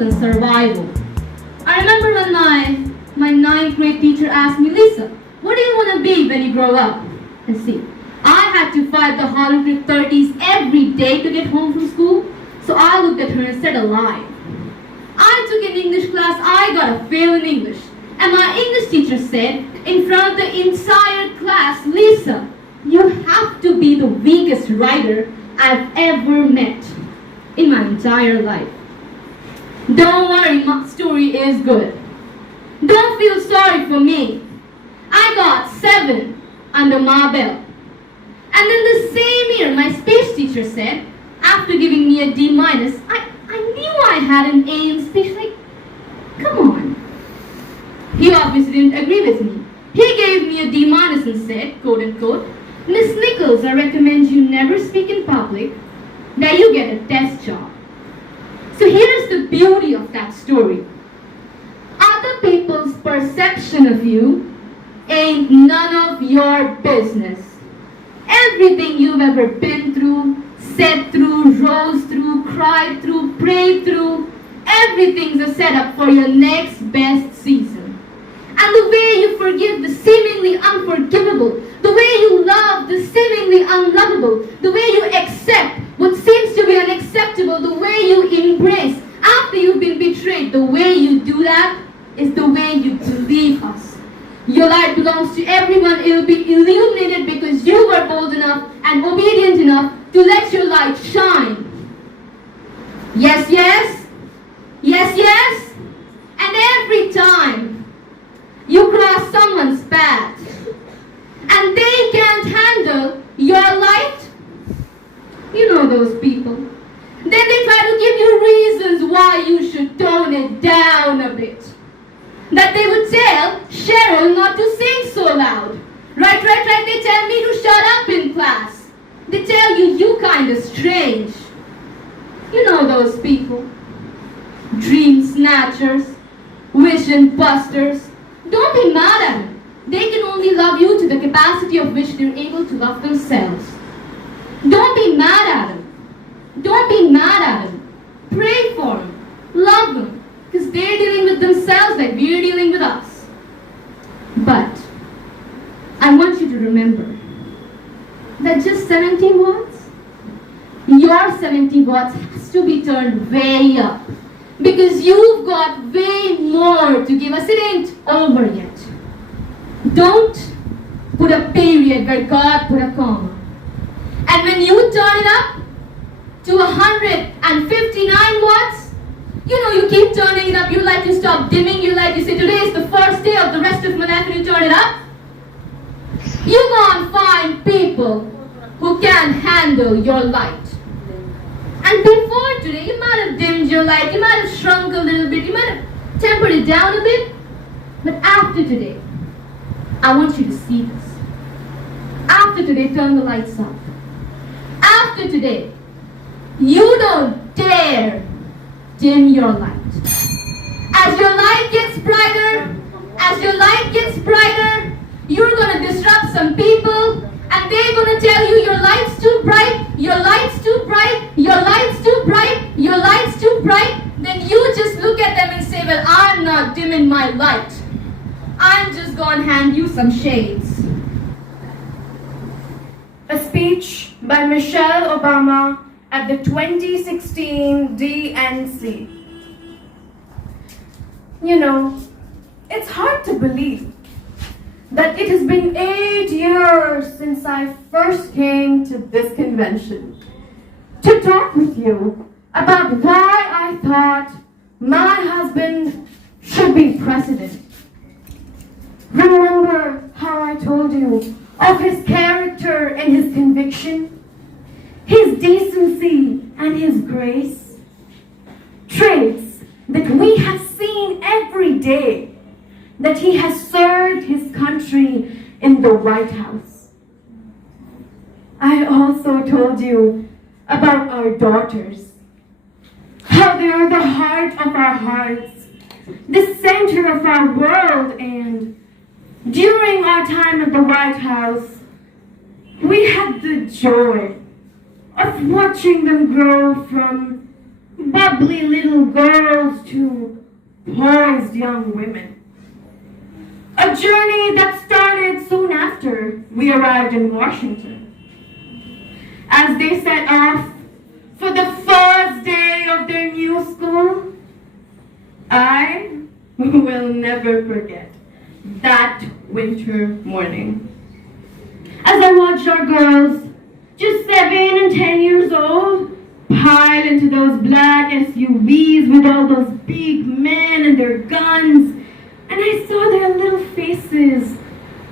social and survival. I remember when my ninth grade teacher asked me, Lisa, what do you want to be when you grow up? And see, I had to fight the 130s every day to get home from school, so I looked at her and said alive. I took an English class, I got a fail in English. And my English teacher said, in front of the entire class, Lisa, you have to be the weakest writer I've ever met in my entire life. Don't worry, my story is good. Don't feel sorry for me. I got 7 under my belt. And then the same year, my speech teacher said, after giving me a D minus, I knew I had an A in speech. Like, come on. He obviously didn't agree with me. He gave me a D minus and said, quote unquote, Miss Nichols, I recommend you never speak in public, that you get a desk job. So here's the beauty of that story. Other people's perception of you ain't none of your business. Everything you've ever been through, said through, rose through, cried through, prayed through, everything's a setup for your next best season. And the way you forgive the seemingly unforgivable, the way you love the seemingly unlovable, the way you accept what seems to be unacceptable, the way you embrace after you've been betrayed, the way you do that is the way you believe us. Your light belongs to everyone. It will be illuminated because you were bold enough and obedient enough to let your light shine. Yes, yes. Yes, yes. And every time you cross someone's path and they can't handle your light, you know those people. Then they try to give you reasons why you should tone it down a bit. That they would tell Cheryl not to sing so loud. Right, they tell me to shut up in class. They tell you kinda strange. You know those people. Dream snatchers, vision busters. Don't be mad at them. They can only love you to the capacity of which they're able to love themselves. Don't be mad at them. Don't be mad at them. Pray for them. Love them. Because they're dealing with themselves like we're dealing with us. But I want you to remember that just 70 watts, your 70 watts has to be turned way up. Because you've got way more to give us. It ain't over yet. Don't put a period where God put a comma. And when you turn it up to 159 watts, you keep turning it up. You like to stop dimming. You like to say, today is the first day of the rest of my life, and you turn it up. You go and find people who can handle your light. And before today, you might have dimmed your light. You might have shrunk a little bit. You might have tempered it down a bit. But after today, I want you to see this. After today, turn the lights off. After today, you don't dare dim your light. As your light gets brighter, you're going to disrupt some people, and they're going to tell you your light's too bright, your light's too bright, your light's too bright, your light's too bright. Then you just look at them and say, well, I'm not dimming my light. I'm just going to hand you some shades. A speech by Michelle Obama at the 2016 DNC. It's hard to believe that it has been 8 years since I first came to this convention to talk with you about why I thought my husband should be president. Remember how I told you of his character and his conviction, his decency and his grace, traits that we have seen every day that he has served his country in the White House. I also told you about our daughters, how they are the heart of our hearts, the center of our world, and during our time at the White House, we had the joy of watching them grow from bubbly little girls to poised young women. A journey that started soon after we arrived in Washington. As they set off for the first day of their new school, I will never forget that winter morning. As I watched our girls, just 7 and 10 years old, pile into those black SUVs with all those big men and their guns, and I saw their little faces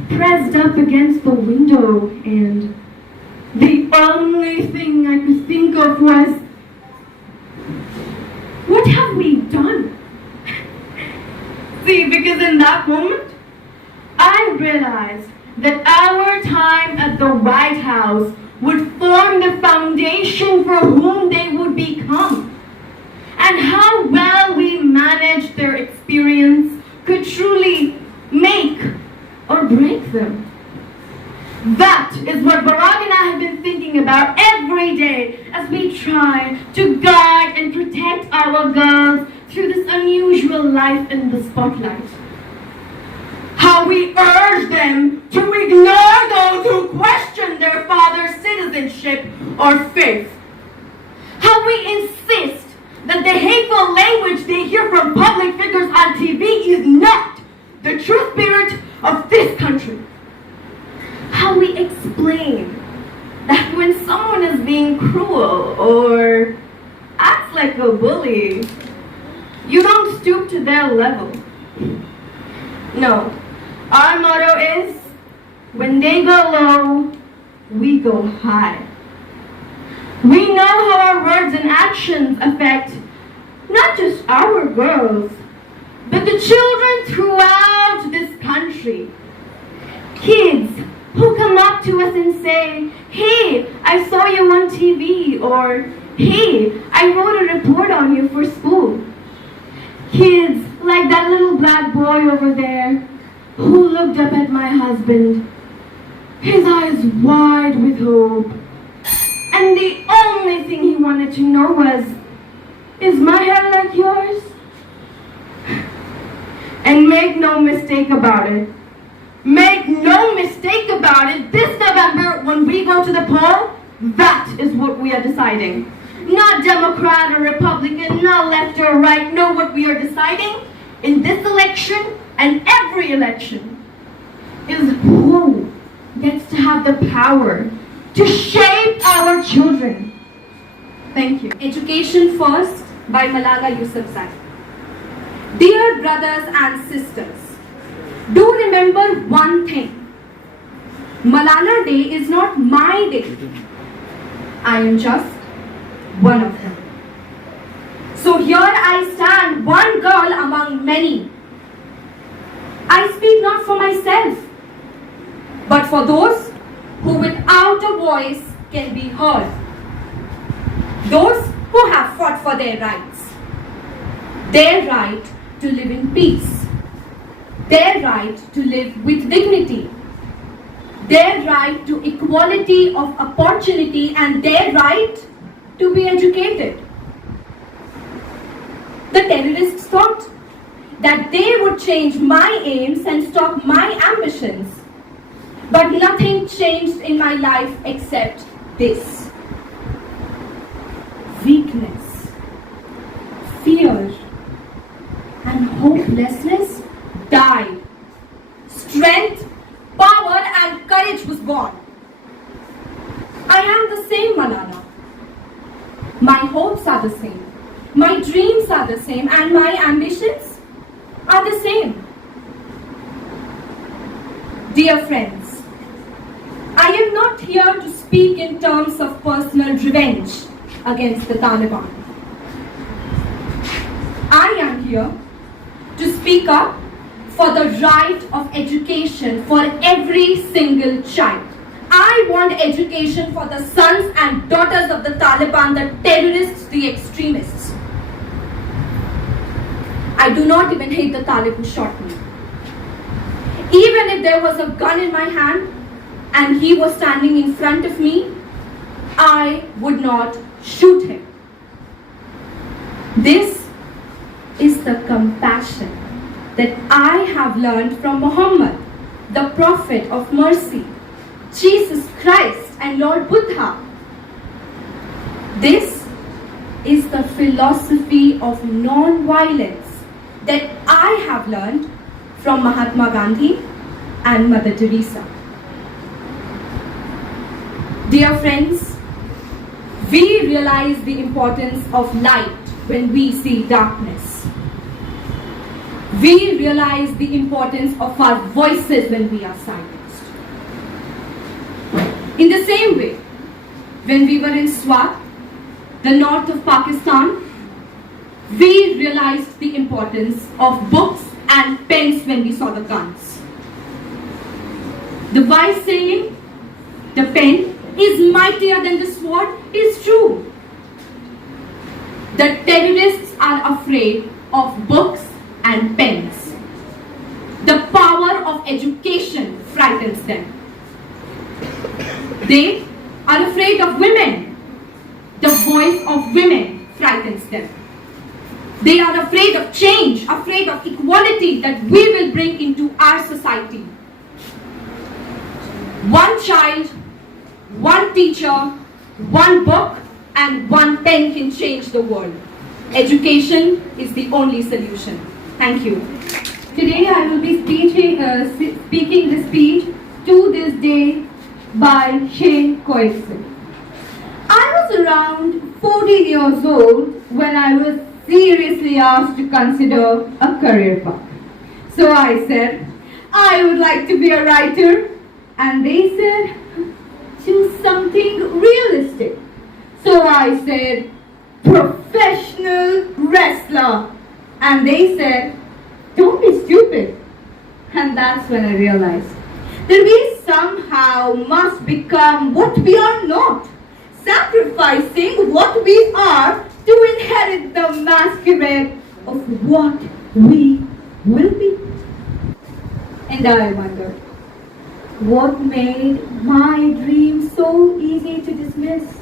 pressed up against the window, and the only thing I could think of was, what have we done? See, because in that moment, I realized that our time at the White House would form the foundation for whom they would become. And how well we managed their experience could truly make or break them. That is what Barack and I have been thinking about every day as we try to guide and protect our girls through this unusual life in the spotlight. How we urge them to ignore those who question their father's citizenship or faith. How we insist that the hateful language they hear from public figures on TV is not the true spirit of this country. How we explain that when someone is being cruel or acts like a bully, you don't stoop to their level. No, our motto is, when they go low, we go high. We know how our words and actions affect not just our girls, but the children throughout this country. Kids who come up to us and say, hey, I saw you on TV, or hey, I wrote a report on you for school. Kids like that little black boy over there who looked up at my husband, his eyes wide with hope, and the only thing he wanted to know was, is my hair like yours? And make no mistake about it. Make no mistake about it, this November when we go to the poll, that is what we are deciding. Not Democrat or Republican, not left or right. No, what we are deciding in this election and every election is who gets to have the power to shape our children. Thank you. Education First by Malala Yousafzai. Dear brothers and sisters, do remember one thing. Malala Day is not my day. I am just one of them. So here I stand, one girl among many. I speak not for myself, but for those who without a voice can be heard. Those who have fought for their rights. Their right to live in peace. Their right to live with dignity. Their right to equality of opportunity, and their right to be educated. The terrorists thought that they would change my aims and stop my ambitions. But nothing changed in my life except this. Weakness, fear, and hopelessness died. Strength, power, and courage was born. I am the same Malala. My hopes are the same. My dreams are the same, and my ambitions are the same. Dear friends, I am not here to speak in terms of personal revenge against the Taliban. I am here to speak up for the right of education for every single child. I want education for the sons and daughters of the Taliban, the terrorists, the extremists. I do not even hate the Talib who shot me. Even if there was a gun in my hand and he was standing in front of me, I would not shoot him. This is the compassion that I have learned from Muhammad, the Prophet of mercy, Jesus Christ and Lord Buddha. This is the philosophy of non-violence that I have learned from Mahatma Gandhi and Mother Teresa. Dear friends, we realize the importance of light when we see darkness. We realize the importance of our voices when we are silenced. In the same way, when we were in Swat, the north of Pakistan, we realized the importance of books and pens when we saw the guns. The wise saying, the pen is mightier than the sword, is true. The terrorists are afraid of books and pens. The power of education frightens them. They are afraid of women. The voice of women frightens them. They are afraid of change, afraid of equality that we will bring into our society. One child, one teacher, one book, and one pen can change the world. Education is the only solution. Thank you. Today I will be speaking the speech To This Day by Shane Coixon. I was around 14 years old when I was seriously asked to consider a career path. So I said, I would like to be a writer. And they said, choose something realistic. So I said, professional wrestler. And they said, don't be stupid. And that's when I realized that we somehow must become what we are not, sacrificing what we are to inherit the masquerade of what we will be. And I wonder, what made my dream so easy to dismiss?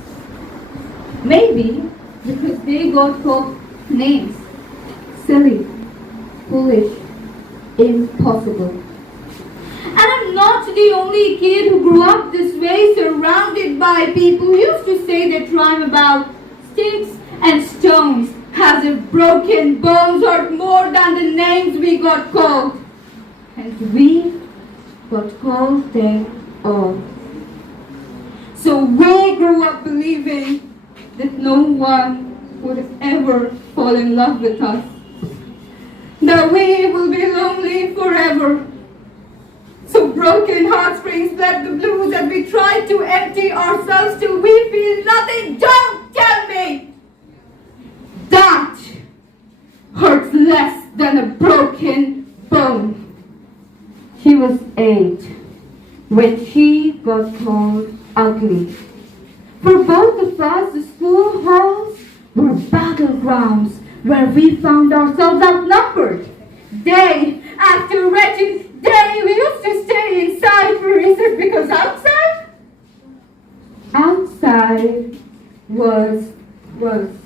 Maybe because they got called names. Silly, foolish, impossible. And I'm not the only kid who grew up this way, surrounded by people who used to say that rhyme about sticks and stones, as if broken bones hurt more than the names we got called. And we got called them all. So we grew up believing that no one would ever fall in love with us, that we will be lonely forever. So broken heartstrings bled the blues as we tried to empty ourselves till we feel nothing. Don't tell me that hurts less than a broken bone. She was 8 when she got called ugly. For both of us, the school halls were battlegrounds where we found ourselves outnumbered. Day after wretched day, we used to stay inside for recess because outside was worse.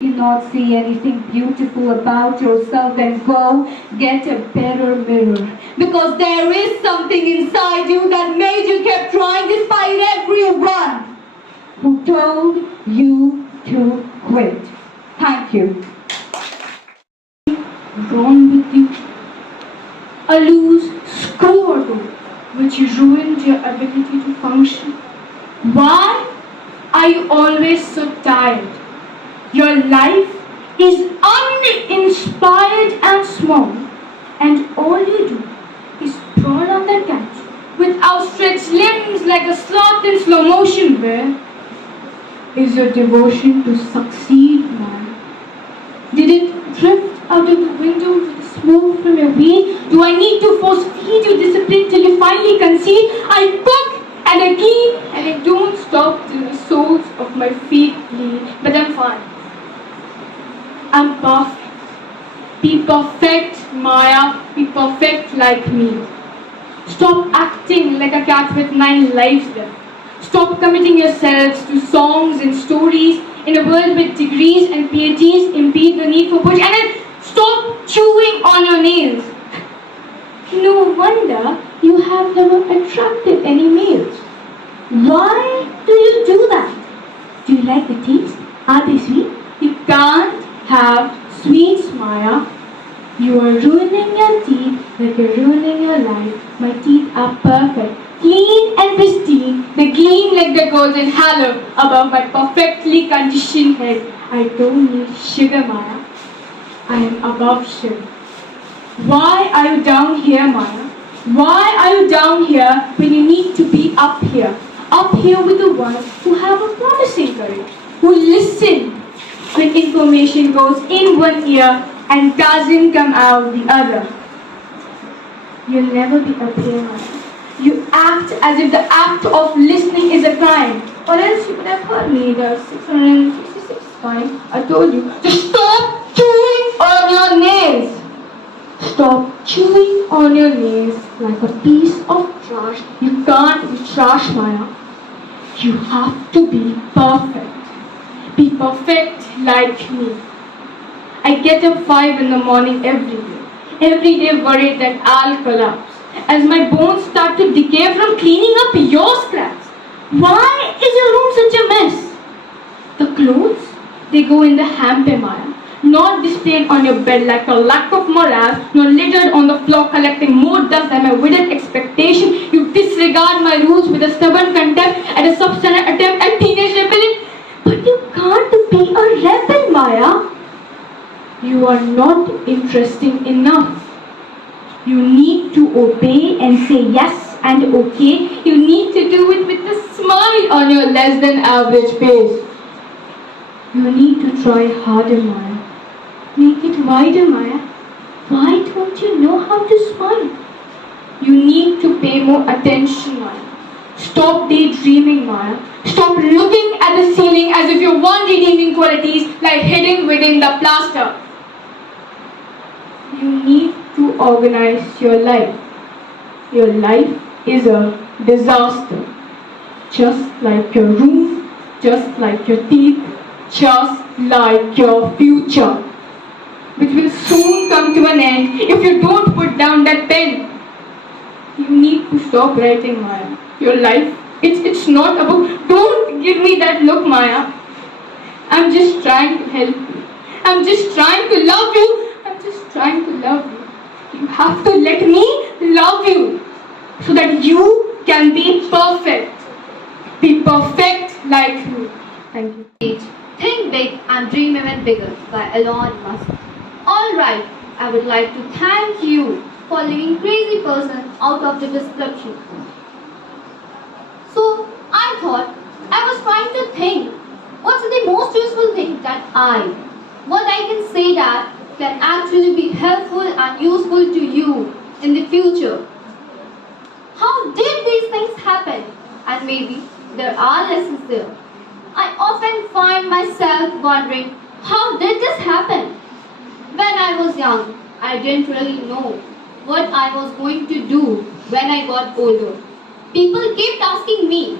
You not see anything beautiful about yourself, then go get a better mirror. Because there is something inside you that made you keep trying despite everyone who told you to quit. Thank you. Wrong with you? A loose scoreboard which ruined your ability to function. Why are you always so tired? Your life is uninspired and small, and all you do is sprawl on the couch with outstretched limbs like a sloth in slow motion. Where is your devotion to succeed, man? Did it drift out of the window with the smoke from your weed? Do I need to force feed you discipline till you finally concede? I book and I keep and I don't stop till the soles of my feet bleed. But I'm fine. I'm perfect. Be perfect, Maya. Be perfect like me. Stop acting like a cat with 9 lives left. Stop committing yourselves to songs and stories in a world with degrees and PhDs impede the need for push, and then stop chewing on your nails. No wonder you have never attracted any males. Why do you do that? Do you like the teeth? Are they sweet? You can't have sweets, Maya. You are ruining your teeth like you're ruining your life. My teeth are perfect, clean and pristine. They gleam like the golden halo above my perfectly conditioned head. I don't need sugar, Maya. I am above sugar. Why are you down here, Maya? Why are you down here when you need to be up here? Up here with the ones who have a promising career, who listen when information goes in one ear and doesn't come out the other. You'll never be up here, Maya. You act as if the act of listening is a crime. Or else you would have heard me the 666th time. I told you to stop chewing on your nails. Stop chewing on your nails like a piece of trash. You can't be trash, Maya. You have to be perfect. Be perfect like me. I get up 5 in the morning every day. Every day worried that I'll collapse. As my bones start to decay from cleaning up your scraps. Why is your room such a mess? The clothes, they go in the hamper, Maya. Not displayed on your bed like a lack of morale, nor littered on the floor collecting more dust than my withered expectation. You disregard my rules with a stubborn contempt at a substandard attempt at teenage rebellion. But you can't be a rebel, Maya. You are not interesting enough. You need to obey and say yes and okay. You need to do it with a smile on your less than average face. You need to try harder, Maya. Make it wider, Maya. Why don't you know how to smile? You need to pay more attention, Maya. Stop daydreaming, Maya. Stop looking at the ceiling as if your one redeeming qualities lie hidden within the plaster. You need to organize your life. Your life is a disaster. Just like your room, just like your teeth, just like your future, which will soon come to an end if you don't put down that pen. You need to stop writing, Maya. Your life, it's not about... Don't give me that look, Maya. I'm just trying to help you. I'm just trying to love you. I'm just trying to love you. You have to let me love you so that you can be perfect. Be perfect like me. Thank you. Think Big and Dream Even Bigger by Elon Musk. Alright, I would like to thank you for leaving crazy person out of the description. So, I thought, I was trying to think, what's the most useful thing that what I can say that can actually be helpful and useful to you in the future. How did these things happen? And maybe there are lessons there. I often find myself wondering, how did this happen? When I was young, I didn't really know what I was going to do when I got older. People kept asking me,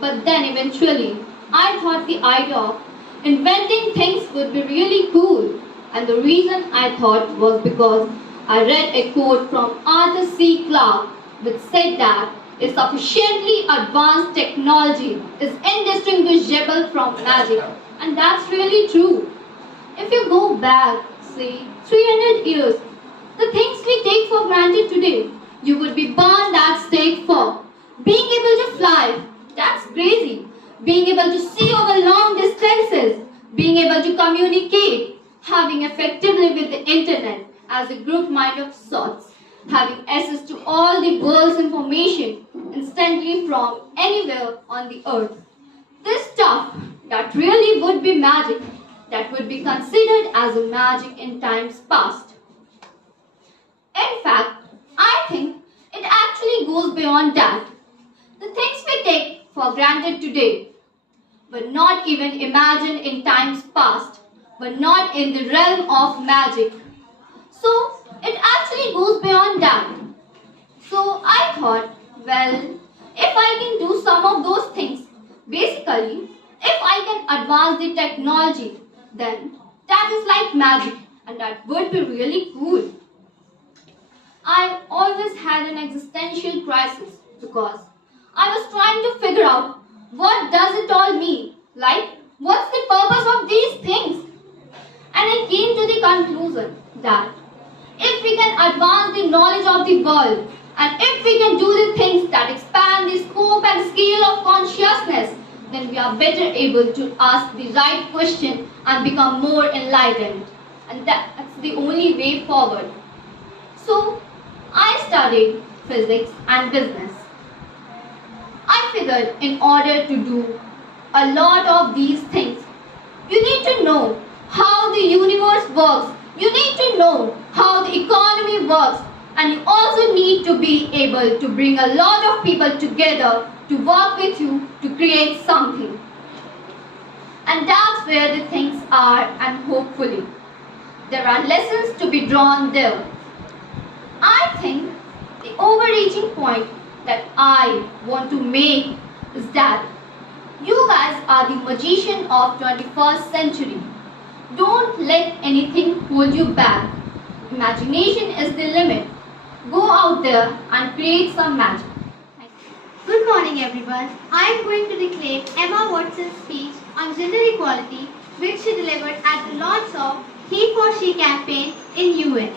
but then eventually I thought the idea of inventing things would be really cool. And the reason I thought was because I read a quote from Arthur C. Clarke which said that a sufficiently advanced technology is indistinguishable from magic. And that's really true. If you go back, say, 300 years, the things we take for granted today, you would be burned at stake for. Being able to fly, that's crazy. Being able to see over long distances, being able to communicate, having effectively with the internet as a group mind of sorts, having access to all the world's information instantly from anywhere on the earth. This stuff that really would be magic, that would be considered as a magic in times past. In fact, I think it actually goes beyond that. The things we take for granted today were not even imagined in times past, were not in the realm of magic. So, it actually goes beyond that. So, I thought, well, if I can do some of those things, basically, If I can advance the technology, then that is like magic and that would be really cool. I've always had an existential crisis because I was trying to figure out what does it all mean? Like, what's the purpose of these things? And I came to the conclusion that if we can advance the knowledge of the world and if we can do the things that expand the scope and scale of consciousness, then we are better able to ask the right question and become more enlightened. And that's the only way forward. So, I studied physics and business. I figured in order to do a lot of these things, you need to know how the universe works, you need to know how the economy works, and you also need to be able to bring a lot of people together to work with you to create something. And that's where the things are, and hopefully there are lessons to be drawn there. I think the overreaching point that I want to make is that you guys are the magician of 21st century. Don't let anything hold you back. Imagination is the limit. Go out there and create some magic. Good morning everyone. I am going to declaim Emma Watson's speech on gender equality which she delivered at the launch of He for She campaign in UN.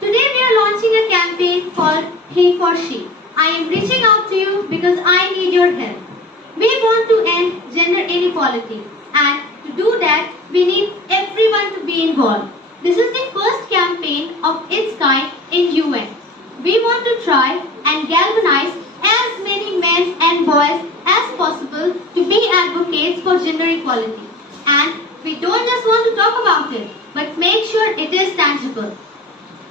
Today we are launching a campaign called He for She. I am reaching out to you because I need your help. We want to end gender inequality and to do that we need everyone to be involved. This is the first campaign of its kind in UN. We want to try and galvanize as many men and boys as possible to be advocates for gender equality. And we don't just want to talk about it, but make sure it is tangible.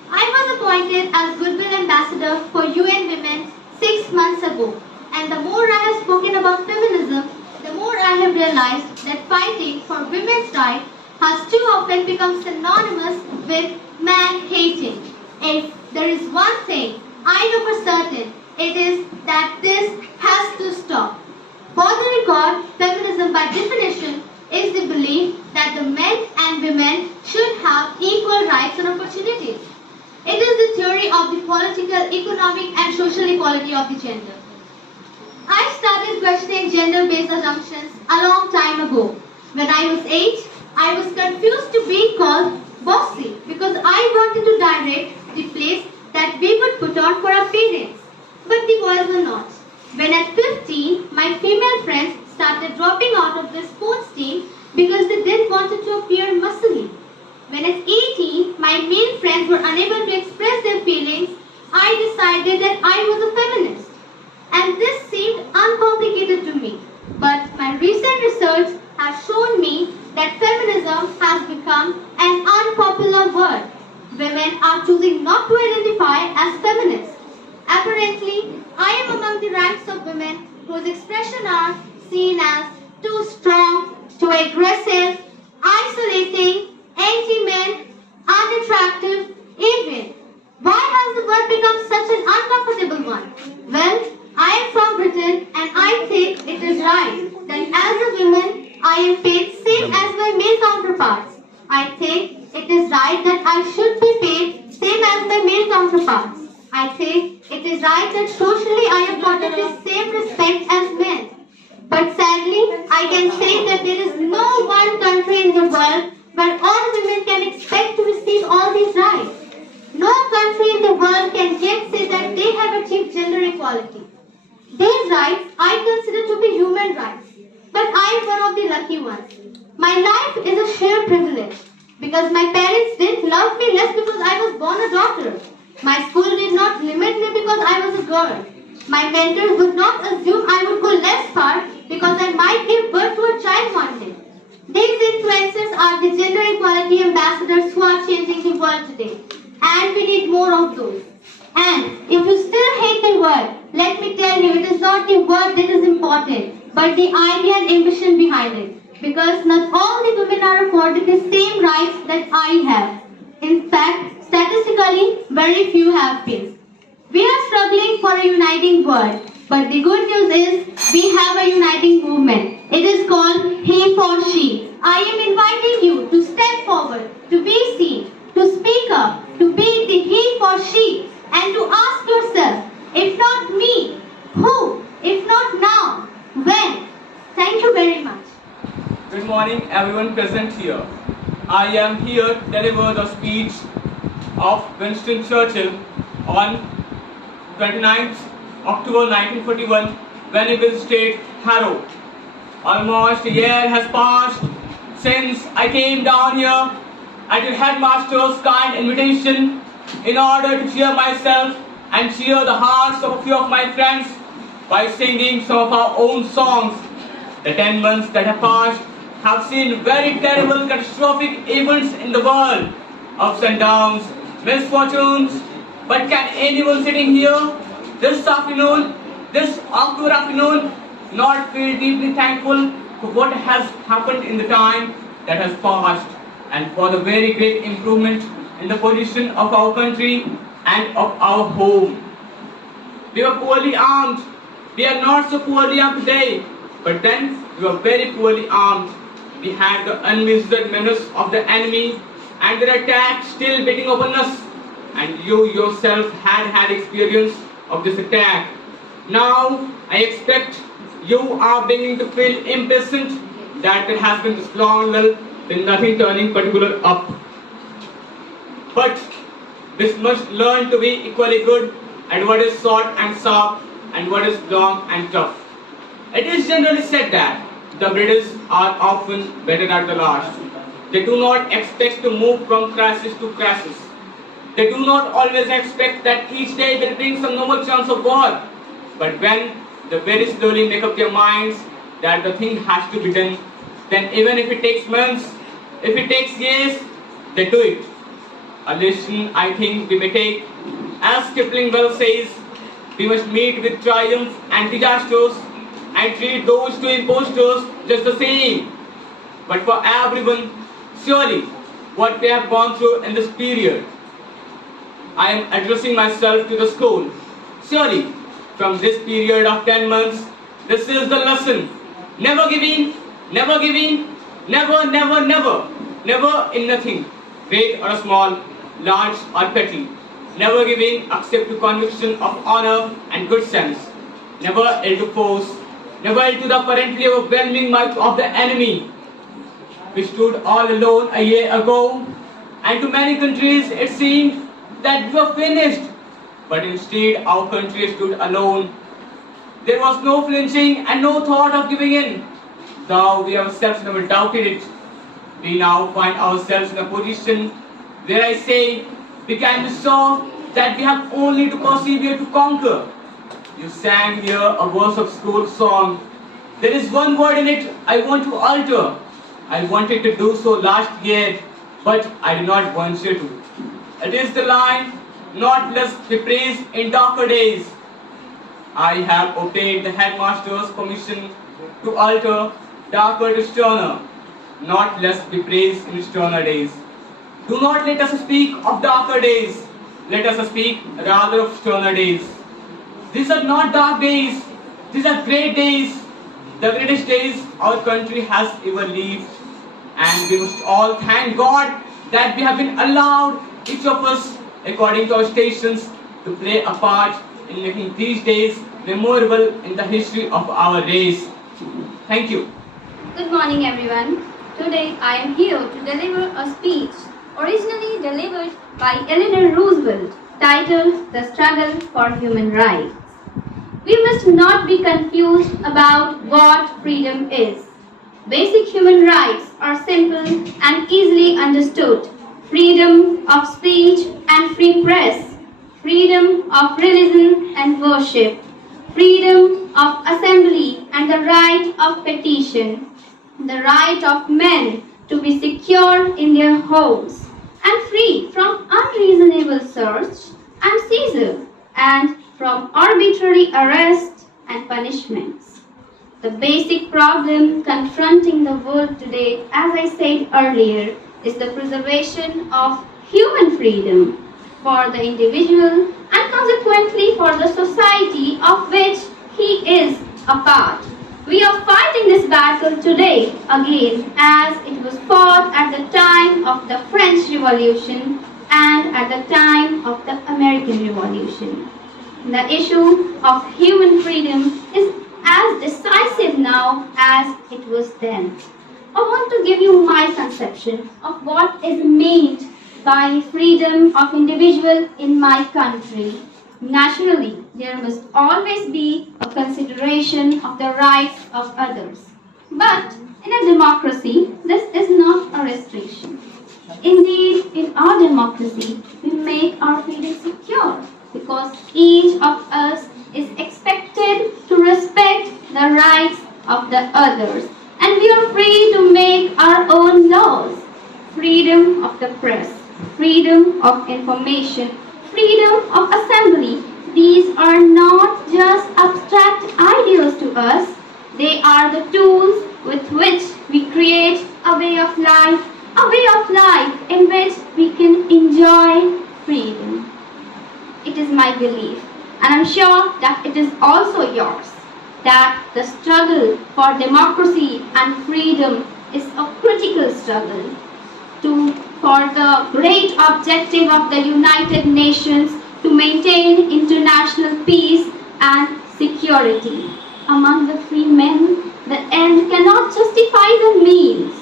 I was appointed as Goodwill Ambassador for UN Women 6 months ago. And the more I have spoken about feminism, the more I have realized that fighting for women's rights has too often become synonymous with man-hating. If there is one thing I know for certain, it is that this has to stop. For the record, feminism by definition is the belief that the men and women should have equal rights and opportunities. It is the theory of the political, economic and social equality of the gender. I started questioning gender-based assumptions a long time ago. When I was 8, I was confused to being called bossy because I wanted to direct the plays that we would put on for our parents. But the boys were not. When at 15, my female friends started dropping out of the sports team because they didn't want to appear muscly. When at 18, my male friends were unable to express their feelings, I decided that I was a feminist. And this seemed uncomplicated to me. But my recent research has shown me that feminism has become an unpopular word. Women are choosing not to identify as feminists. Apparently, I am among the ranks of women whose expressions are seen as too strong, too aggressive, isolating, anti-men, unattractive, even. Why has the word become such an uncomfortable one? Well, I am from Britain and I think it is right that as a woman I am paid same as my male counterparts. I think it is right that I should be paid same as my male counterparts. I think it is right that socially I am accorded the same respect as men. But sadly, I can say that there is no one country in the world where all women can expect to receive all these rights. No country in the world can yet say that they have achieved gender equality. These rights I consider to be human rights, but I am one of the lucky ones. My life is a sheer privilege because my parents didn't love me less because I was born a daughter. My school did not limit me because I was a girl. My mentors would not assume I would go less far because I might give birth to a child one day. These influencers are the gender equality ambassadors who are changing the world today. And we need more of those. And if you still hate the word, let me tell you, it is not the word that is important, but the idea and ambition behind it. Because not all the women are afforded the same rights that I have. In fact, statistically, very few have been. We are struggling for a uniting word. But the good news is we have a uniting movement. It is called He for She. I am inviting you to step forward, to be seen, to speak up, to be the He for She, and to ask yourself, if not me, who? If not now, when? Thank you very much. Good morning, everyone present here. I am here to deliver the speech of Winston Churchill on 29th October 1941 when he visited Harrow. Almost a year has passed since I came down here at your headmaster's kind invitation in order to cheer myself and cheer the hearts of a few of my friends by singing some of our own songs. The 10 months that have passed have seen very terrible, catastrophic events in the world, ups and downs, misfortunes. But can anyone sitting here this afternoon, this October afternoon, not feel deeply thankful for what has happened in the time that has passed and for the very great improvement in the position of our country and of our home? We were poorly armed. We are not so poorly armed today, but then we were very poorly armed. We had the unmeasured menace of the enemy and their attack still beating upon us. And you yourself had experience of this attack. Now I expect you are beginning to feel impatient that there has been this long lull with nothing turning particular up. But this must learn to be equally good at what is short and sharp and what is long and tough. It is generally said that the British are often better at the last. They do not expect to move from crisis to crisis. They do not always expect that each day will bring some normal chance of war. But when they very slowly make up their minds that the thing has to be done, then even if it takes months, if it takes years, they do it. A lesson I think we may take, as Kipling well says, we must meet with triumph and disasters and treat those two impostors just the same. But for everyone, surely what we have gone through in this period, I am addressing myself to the school. Surely from this period of 10 months, this is the lesson. Never giving, never giving, never, never, never, never in nothing, great or small, large or petty. Never giving except to conviction of honor and good sense. Never ill to force, never ill to the apparently overwhelming might of the enemy. We stood all alone a year ago, and to many countries it seemed that we were finished. But instead our country stood alone. There was no flinching and no thought of giving in. Though we ourselves never doubted it, we now find ourselves in a position where I say we can be sure that we have only to persevere to conquer. You sang here a verse of school song. There is one word in it I want to alter. I wanted to do so last year, but I did not venture to. It is the line, not less be praised in darker days. I have obtained the headmaster's permission to alter darker to sterner, not less be praised in sterner days. Do not let us speak of darker days. Let us speak rather of sterner days. These are not dark days. These are great days. The greatest days our country has ever lived. And we must all thank God that we have been allowed, each of us, according to our stations, to play a part in making these days memorable in the history of our race. Thank you. Good morning, everyone. Today I am here to deliver a speech originally delivered by Eleanor Roosevelt titled The Struggle for Human Rights. We must not be confused about what freedom is. Basic human rights are simple and easily understood. Freedom of speech and free press, freedom of religion and worship, freedom of assembly and the right of petition, the right of men to be secure in their homes and free from unreasonable search and seizure and from arbitrary arrest and punishments. The basic problem confronting the world today, as I said earlier, is the preservation of human freedom for the individual and consequently for the society of which he he is a part. We are fighting this battle today again as it was fought at the time of the French Revolution and at the time of the American Revolution. The issue of human freedom is as decisive now as it was then. I want to give you my conception of what is meant by freedom of individual in my country. Nationally, there must always be a consideration of the rights of others. But in a democracy, this is not a restriction. Indeed, in our democracy, we make our freedom secure because each of us is expected to respect the rights of the others. And we are free to make our own laws. Freedom of the press, freedom of information, freedom of assembly. These are not just abstract ideals to us. They are the tools with which we create a way of life in which we can enjoy freedom. It is my belief, and I'm sure that it is also yours, that the struggle for democracy and freedom is a critical struggle for the great objective of the United Nations to maintain international peace and security. Among the free men, the end cannot justify the means.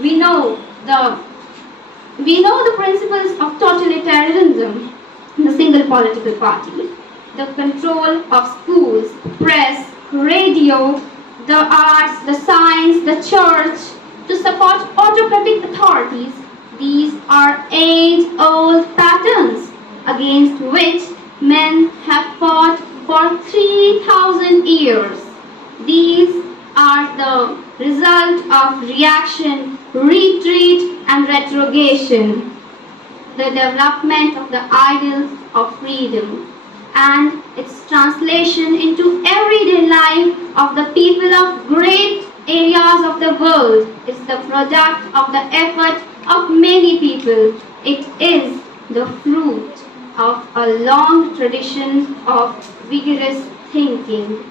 We know the principles of totalitarianism, the single political party, the control of schools, press, radio, the arts, the science, the church, to support autocratic authorities. These are age-old patterns against which men have fought for 3,000 years. These are the result of reaction, retreat, and retrogression, the development of the ideals of freedom, and its translation into everyday life of the people of great areas of the world is the product of the effort of many people. It is the fruit of a long tradition of vigorous thinking.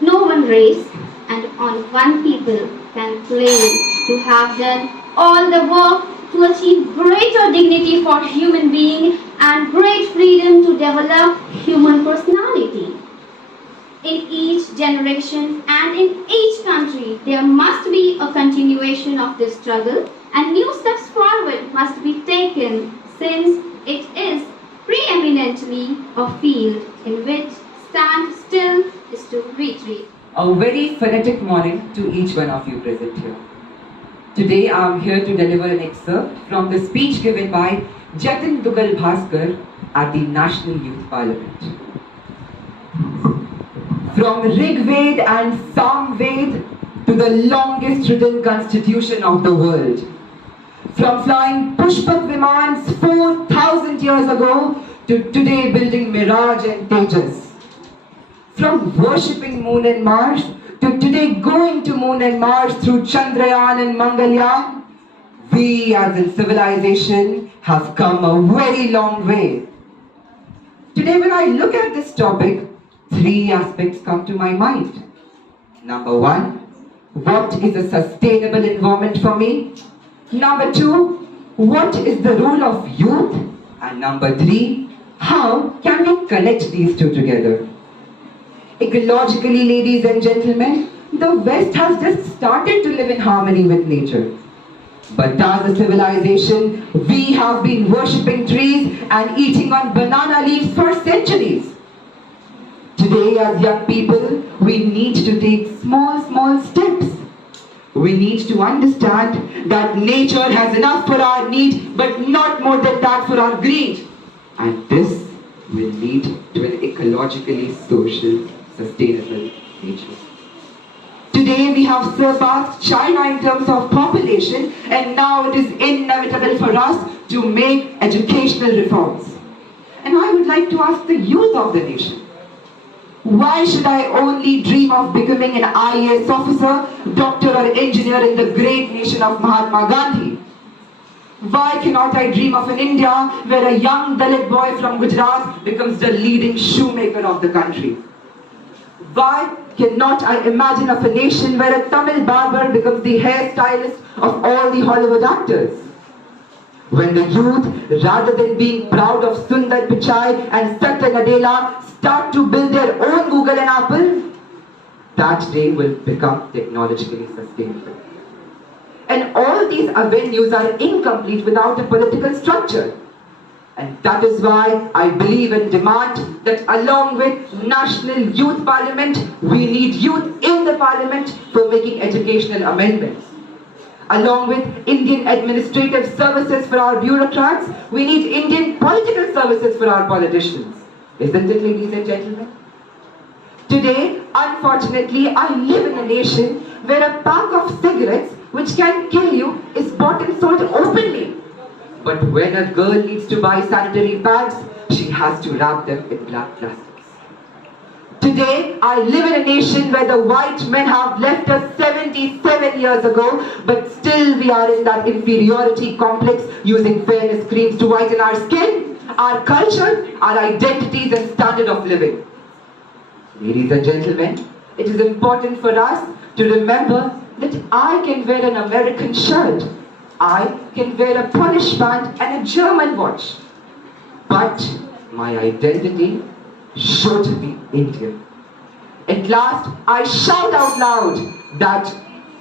No one race and on one people can claim to have done all the work to achieve greater dignity for human being and great freedom to develop human personality. In each generation and in each country, there must be a continuation of this struggle and new steps forward must be taken since it is preeminently a field in which stand still is to retreat. A very phonetic morning to each one of you present here. Today I am here to deliver an excerpt from the speech given by Jatin Dugal Bhaskar at the National Youth Parliament. From Rig Ved and Sam Ved to the longest written constitution of the world. From flying Pushpak Vimans 4,000 years ago to today building Mirage and Tejas. From worshipping Moon and Mars to today going to Moon and Mars through Chandrayaan and Mangalyaan, we as a civilization have come a very long way. Today when I look at this topic, three aspects come to my mind. Number one, what is a sustainable environment for me? Number two, what is the role of youth? And number three, how can we connect these two together? Ecologically, ladies and gentlemen, the West has just started to live in harmony with nature. But as a civilization, we have been worshipping trees and eating on banana leaves for centuries. Today, as young people, we need to take small steps. We need to understand that nature has enough for our need, but not more than that for our greed. And this will lead to an ecologically social, sustainable nature. Today we have surpassed China in terms of population, and now it is inevitable for us to make educational reforms. And I would like to ask the youth of the nation, why should I only dream of becoming an IAS officer, doctor or engineer in the great nation of Mahatma Gandhi? Why cannot I dream of an India where a young Dalit boy from Gujarat becomes the leading shoemaker of the country? Why cannot I imagine of a nation where a Tamil barber becomes the hairstylist of all the Hollywood actors? When the youth, rather than being proud of Sundar Pichai and Satya Nadella, start to build their own Google and Apple, that day will become technologically sustainable. And all these avenues are incomplete without a political structure. And that is why I believe and demand that along with National Youth Parliament, we need youth in the Parliament for making educational amendments. Along with Indian administrative services for our bureaucrats, we need Indian political services for our politicians. Isn't it, ladies and gentlemen? Today, unfortunately, I live in a nation where a pack of cigarettes which can kill you is bought and sold openly. But when a girl needs to buy sanitary pads, she has to wrap them in black plastics. Today, I live in a nation where the white men have left us 77 years ago, but still we are in that inferiority complex using fairness creams to whiten our skin, our culture, our identities and standard of living. Ladies and gentlemen, it is important for us to remember that I can wear an American shirt, I can wear a Polish band and a German watch, but my identity should be Indian. At last, I shout out loud that,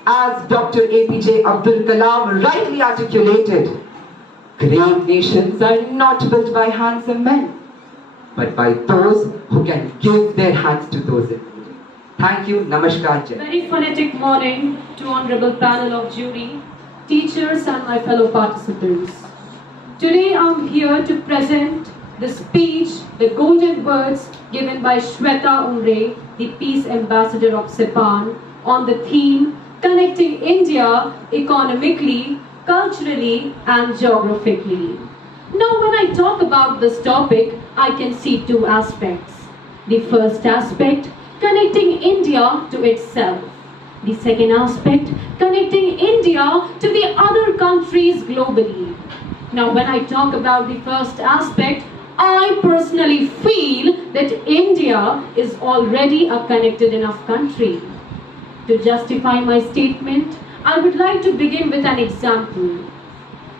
as Dr. APJ Abdul Kalam rightly articulated, great nations are not built by handsome men, but by those who can give their hands to those in need. Thank you. Namaskar. Jai. Very phonetic morning to honorable panel of jury, teachers and my fellow participants. Today I'm here to present the speech, the golden words given by Shweta Umre, the Peace Ambassador of Japan, on the theme Connecting India Economically, Culturally and Geographically. Now when I talk about this topic, I can see two aspects. The first aspect, connecting India to itself. The second aspect, connecting India to the other countries globally. Now when I talk about the first aspect, I personally feel that India is already a connected enough country. To justify my statement, I would like to begin with an example.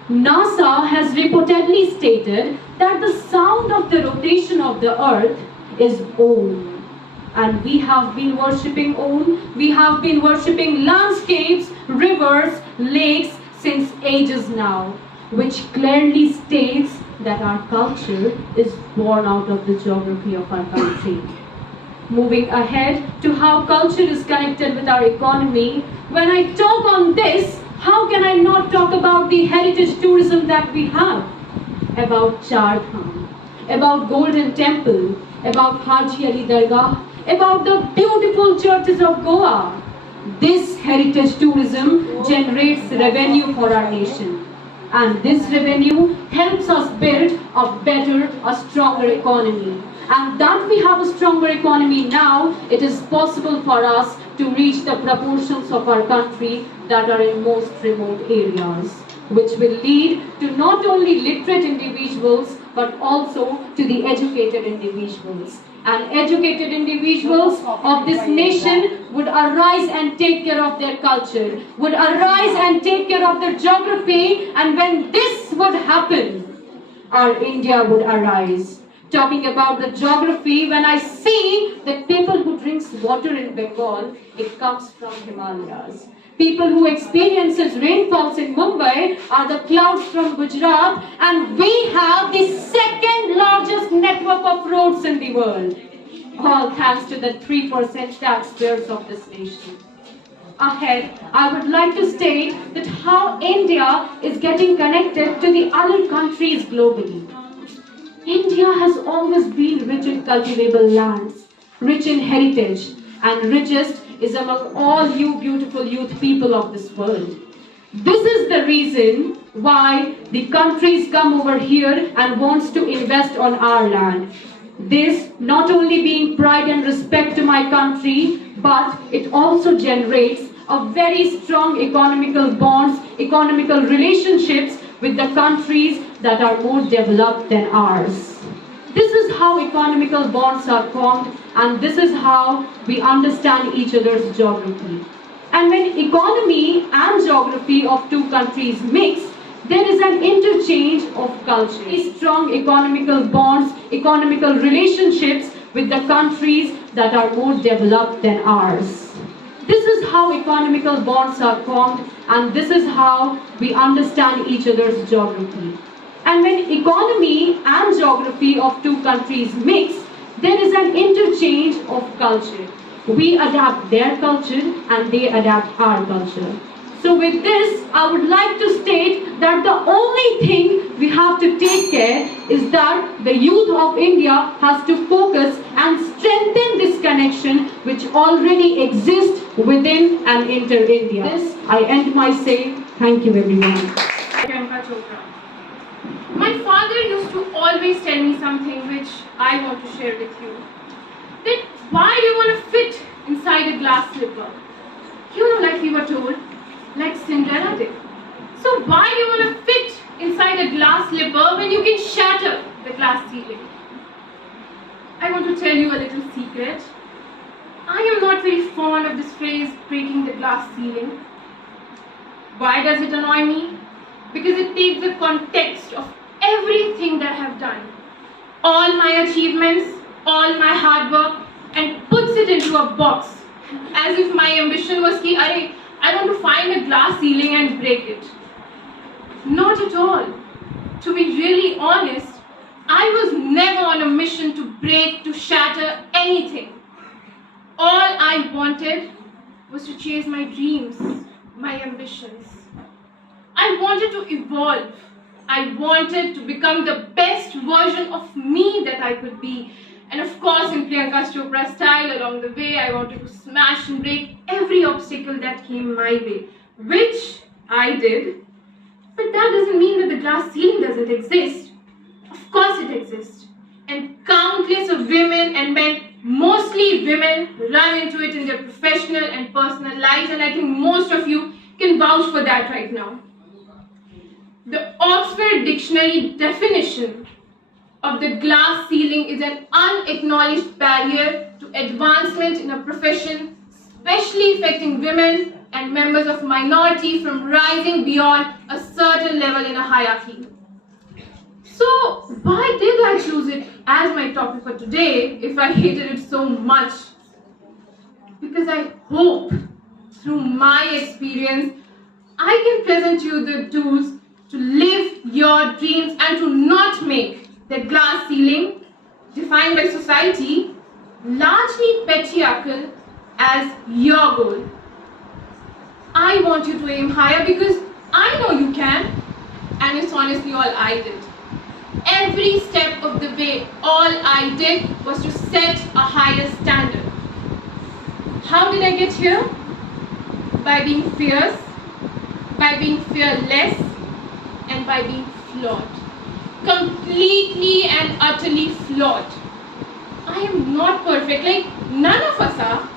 NASA has reportedly stated that the sound of the rotation of the earth is Om. And we have been worshipping Om, we have been worshipping landscapes, rivers, lakes since ages now, which clearly states that our culture is born out of the geography of our country. Moving ahead to how culture is connected with our economy, when I talk on this, how can I not talk about the heritage tourism that we have? About Char Dham, about Golden Temple, about Haji Ali Dargah, about the beautiful churches of Goa. This heritage tourism generates revenue for our nation. And this revenue helps us build a better, a stronger economy. And that we have a stronger economy now, it is possible for us to reach the proportions of our country that are in most remote areas, which will lead to not only literate individuals, but also to the educated individuals. And educated individuals of this nation would arise and take care of their culture, would arise and take care of their geography, and when this would happen, our India would arise. Talking about the geography, when I see that people who drinks water in Bengal, it comes from Himalayas. People who experiences rainfalls in Mumbai are the clouds from Gujarat, and we have the second largest network of roads in the world. All thanks to the 3% taxpayers of this nation. Ahead, I would like to state that how India is getting connected to the other countries globally. India has always been rich in cultivable lands, rich in heritage, and richest is among all you beautiful youth people of this world. This is the reason why the countries come over here and wants to invest on our land. This not only being pride and respect to my country, but it also generates a very strong economical bonds, economical relationships with the countries that are more developed than ours. This is how economical bonds are formed, and this is how we understand each other's geography. And when economy and geography of two countries mix, there is an interchange of culture. Strong economical bonds, economical relationships with the countries that are more developed than ours. This is how economical bonds are formed, and this is how we understand each other's geography. And when economy and geography of two countries mix, there is an interchange of culture. We adapt their culture and they adapt our culture. So with this, I would like to state that the only thing we have to take care is that the youth of India has to focus and strengthen this connection which already exists within and inter-India. This, I end my say. Thank you everyone. My father used to always tell me something which I want to share with you. That why do you want to fit inside a glass slipper? You know, like we were told, like Cinderella did. So why do you want to fit inside a glass slipper when you can shatter the glass ceiling? I want to tell you a little secret. I am not very fond of this phrase, breaking the glass ceiling. Why does it annoy me? Because it takes the context of everything that I have done, all my achievements, all my hard work, and puts it into a box, as if my ambition was ki, I want to find a glass ceiling and break it. Not at all. To be really honest, I was never on a mission to break, to shatter anything. All I wanted was to chase my dreams, my ambitions. I wanted to evolve. I wanted to become the best version of me that I could be. And of course, in Priyanka Chopra style, along the way, I wanted to smash and break every obstacle that came my way, which I did. But that doesn't mean that the glass ceiling doesn't exist. Of course it exists. And countless of women and men, mostly women, run into it in their professional and personal lives, and I think most of you can vouch for that right now. The Oxford Dictionary definition of the glass ceiling is an unacknowledged barrier to advancement in a profession, especially affecting women and members of minority from rising beyond a certain level in a hierarchy. So, why did I choose it as my topic for today if I hated it so much? Because I hope through my experience, I can present you the tools to live your dreams and to not make the glass ceiling, defined by society, largely patriarchal, as your goal. I want you to aim higher because I know you can, and it's honestly all I did. Every step of the way, all I did was to set a higher standard. How did I get here? By being fierce, by being fearless, and by being flawed. Completely and utterly flawed. I am not perfect, like none of us are.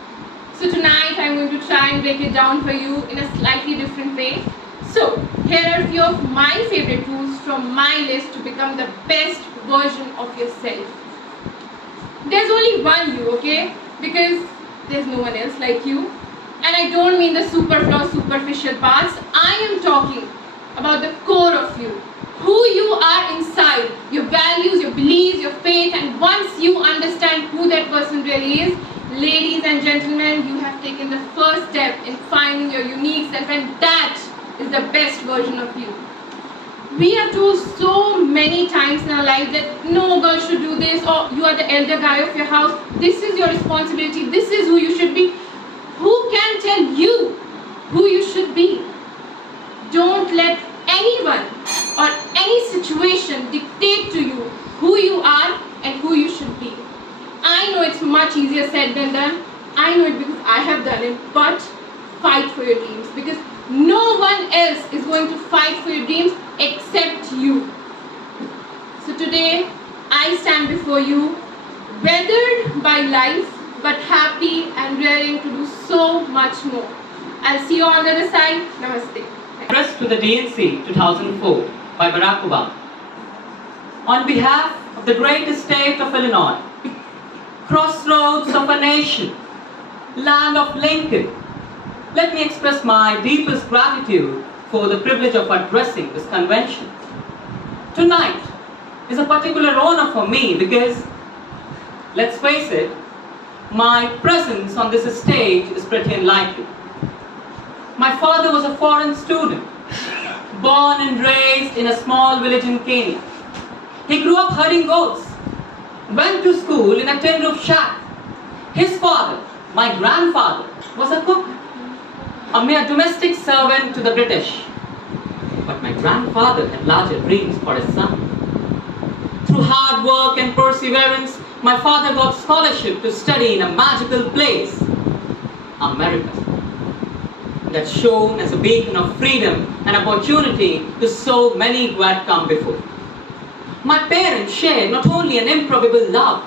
So tonight I'm going to try and break it down for you in a slightly different way. So here are a few of my favorite tools from my list to become the best version of yourself. There's only one you, okay? Because there's no one else like you. And I don't mean the superficial parts. I am talking about the core of you. Who you are inside, your values, your beliefs, your faith, and once you understand who that person really is, ladies and gentlemen, you have taken the first step in finding your unique self, and that is the best version of you. We are told so many times in our life that no girl should do this, or you are the elder guy of your house, this is your responsibility, this is who you should be. Who can tell you who you should be? Don't let anyone or any situation dictate to you who you are and who you should be. I know it's much easier said than done. I know it because I have done it, but fight for your dreams because no one else is going to fight for your dreams except you. So today, I stand before you, weathered by life, but happy and raring to do so much more. I'll see you on the other side. Namaste. Address to the DNC 2004 by Barack Obama. On behalf of the great state of Illinois, crossroads of a nation, land of Lincoln, let me express my deepest gratitude for the privilege of addressing this convention. Tonight is a particular honor for me because, let's face it, my presence on this stage is pretty unlikely. My father was a foreign student, born and raised in a small village in Kenya. He grew up herding goats, went to school in a tin roof shack. His father, my grandfather, was a cook, a mere domestic servant to the British. But my grandfather had larger dreams for his son. Through hard work and perseverance, my father got scholarship to study in a magical place, America, that's shown as a beacon of freedom and opportunity to so many who had come before. My parents shared not only an improbable love,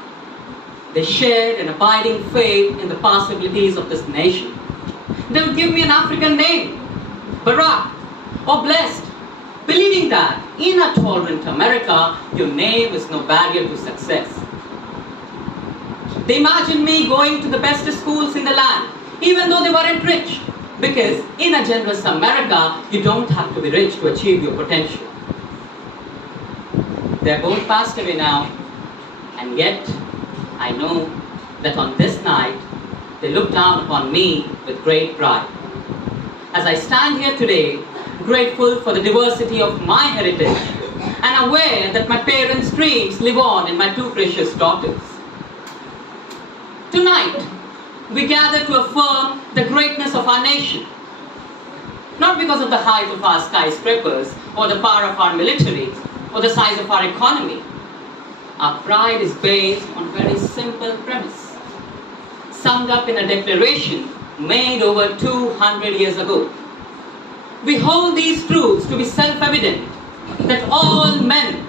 they shared an abiding faith in the possibilities of this nation. They would give me an African name, Barack, or Blessed, believing that in a tolerant America, your name is no barrier to success. They imagined me going to the best schools in the land, even though they weren't rich, because in a generous America, you don't have to be rich to achieve your potential. They're both passed away now, and yet I know that on this night, they look down upon me with great pride. As I stand here today, grateful for the diversity of my heritage, and aware that my parents' dreams live on in my two precious daughters. Tonight, we gather to affirm the greatness of our nation. Not because of the height of our skyscrapers, or the power of our military, or the size of our economy. Our pride is based on a very simple premise, summed up in a declaration made over 200 years ago. We hold these truths to be self-evident, that all men,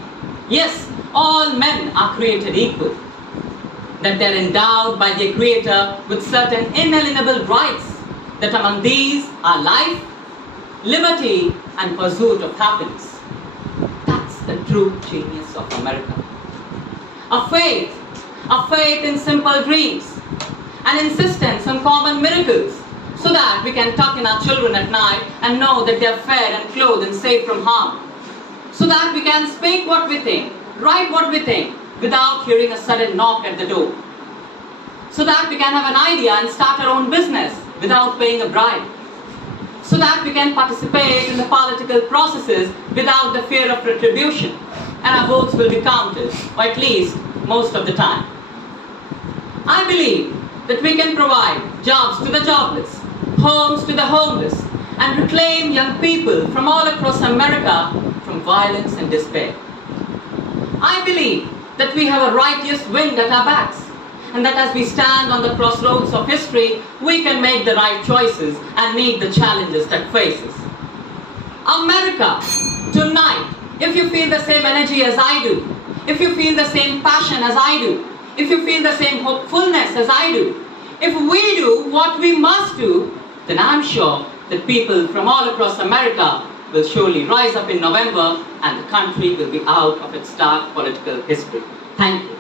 yes, all men are created equal, that they are endowed by their Creator with certain inalienable rights, that among these are life, liberty, and pursuit of happiness. That's the true genius of America. A faith in simple dreams, an insistence on common miracles, so that we can tuck in our children at night and know that they are fed and clothed and safe from harm. So that we can speak what we think, write what we think, without hearing a sudden knock at the door. So that we can have an idea and start our own business without paying a bribe. So that we can participate in the political processes without the fear of retribution, and our votes will be counted, or at least most of the time. I believe that we can provide jobs to the jobless, homes to the homeless, and reclaim young people from all across America from violence and despair. I believe that we have a righteous wind at our backs, and that as we stand on the crossroads of history, we can make the right choices and meet the challenges that face us. America, tonight, if you feel the same energy as I do, if you feel the same passion as I do, if you feel the same hopefulness as I do, if we do what we must do, then I'm sure that people from all across America will surely rise up in November and the country will be out of its dark political history. Thank you.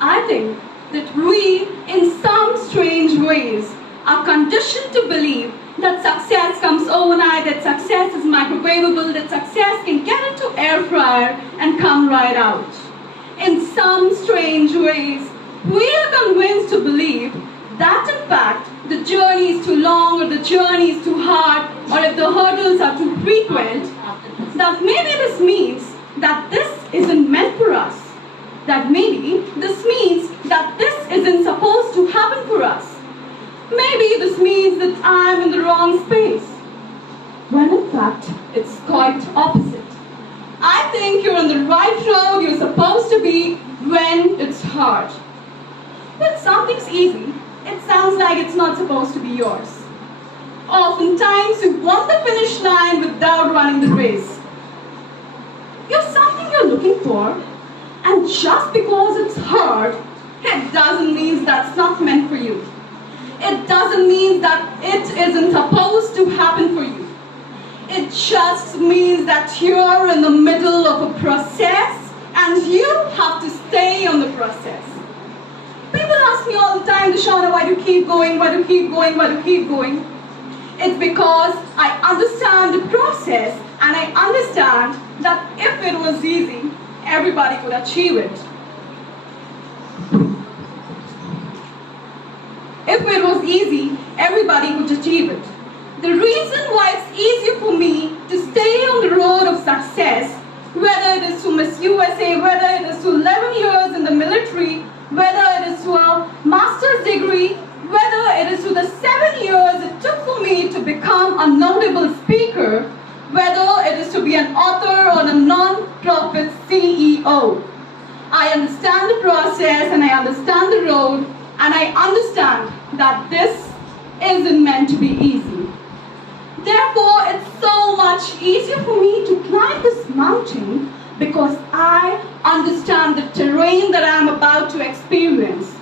I think that we, in some strange ways, are conditioned to believe that success comes overnight, that success is microwavable, that success can get into air fryer and come right out. In some strange ways, we are convinced to believe that in fact the journey is too long, or the journey is too hard, or if the hurdles are too frequent, that maybe this means that this isn't meant for us. That maybe this means that this isn't supposed to happen for us. Maybe this means that I'm in the wrong space. When in fact, it's quite opposite. I think you're on the right road you're supposed to be when it's hard. When something's easy, it sounds like it's not supposed to be yours. Oftentimes, you want the finish line without running the race. You have something you're looking for, and just because it's hard, it doesn't mean that's not meant for you. It doesn't mean that it isn't supposed to happen for you. It just means that you're in the middle of a process And you have to stay on the process. People ask me all the time, Dashana, why do you keep going? Why do you keep going? Why do you keep going? It's because I understand the process, and I understand that if it was easy, everybody could achieve it. If it was easy, everybody would achieve it. The reason why it's easier for me to stay on the road of success, whether it is to Miss USA, whether it is to 11 years in the military, whether it is to a master's degree, whether it is to the 7 years it took for me to become a notable speaker, whether it is to be an author or a non-profit CEO. I understand the process and I understand the road, and I understand that this isn't meant to be easy. Therefore, it's so much easier for me to climb this mountain because I understand the terrain that I'm about to experience.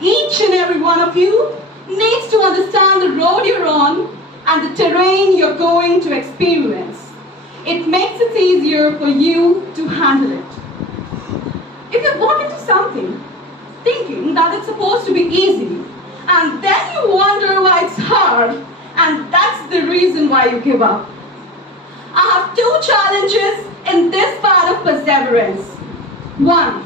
Each and every one of you needs to understand the road you're on and the terrain you're going to experience. It makes it easier for you to handle it. If you walk into something thinking that it's supposed to be easy, and then you wonder why it's hard, and that's the reason why you give up. I have two challenges in this part of perseverance. One,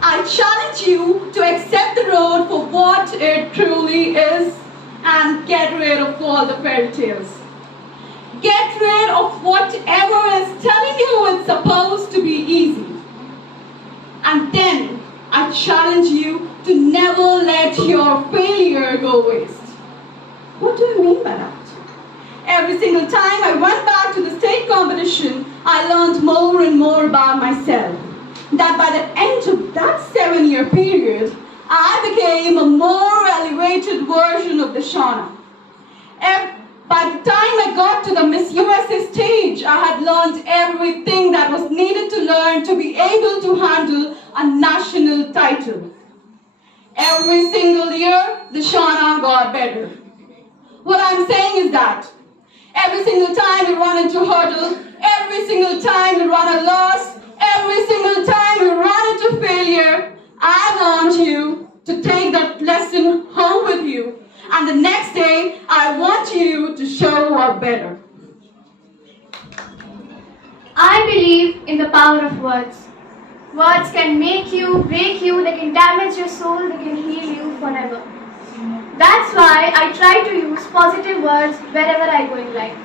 I challenge you to accept the road for what it truly is and get rid of all the fairy tales. Get rid of whatever is telling you it's supposed to be easy. And then I challenge you to never let your failure go waste. What do you mean by that? Every single time I went back to the state competition, I learned more and more about myself. That by the end of that 7-year period, I became a more elevated version of Dashana. By the time I got to the Miss USA stage, I had learned everything that was needed to learn to be able to handle a national title. Every single year, Dashana got better. What I'm saying is that every single time you run into a hurdle, every single time you run a loss, every single time you run into failure, I want you to take that lesson home with you. And the next day, I want you to show up better. I believe in the power of words. Words can make you, break you, they can damage your soul, they can heal you forever. That's why I try to use positive words wherever I go in life.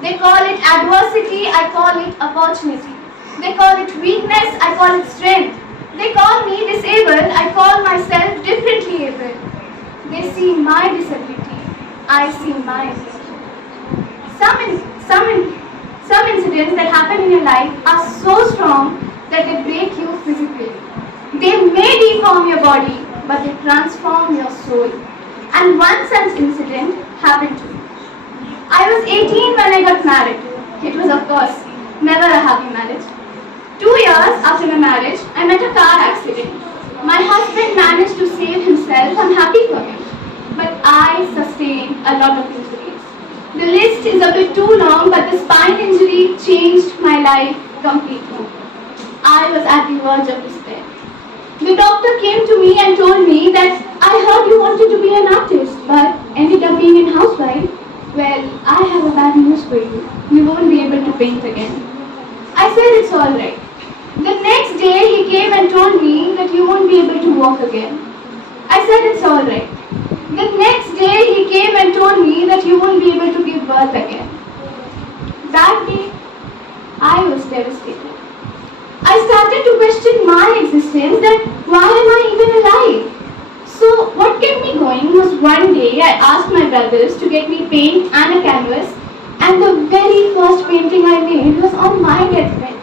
They call it adversity, I call it opportunity. They call it weakness, I call it strength. They call me disabled, I call myself differently able. They see my disability, I see my ability. Some incidents that happen in your life are so strong that they break you physically. They may deform your body, but they transform your soul. And one such incident happened to me. I was 18 when I got married. It was, of course, never a happy marriage. 2 years after my marriage, I met a car accident. My husband managed to save himself, I'm happy for him. But I sustained a lot of injuries. The list is a bit too long, but the spine injury changed my life completely. I was at the verge of despair. The doctor came to me and told me that I heard you wanted to be an artist, but ended up being a housewife. Well, I have a bad news for you. You won't be able to paint again. I said it's alright. The next day he came and told me that you won't be able to walk again. I said it's alright. The next day he came and told me that you won't be able to give birth again. That day, I was devastated. I started to question my existence, that why am I even alive? So what kept me going was one day I asked my brothers to get me paint and a canvas, and the very first painting I made was on my deathbed.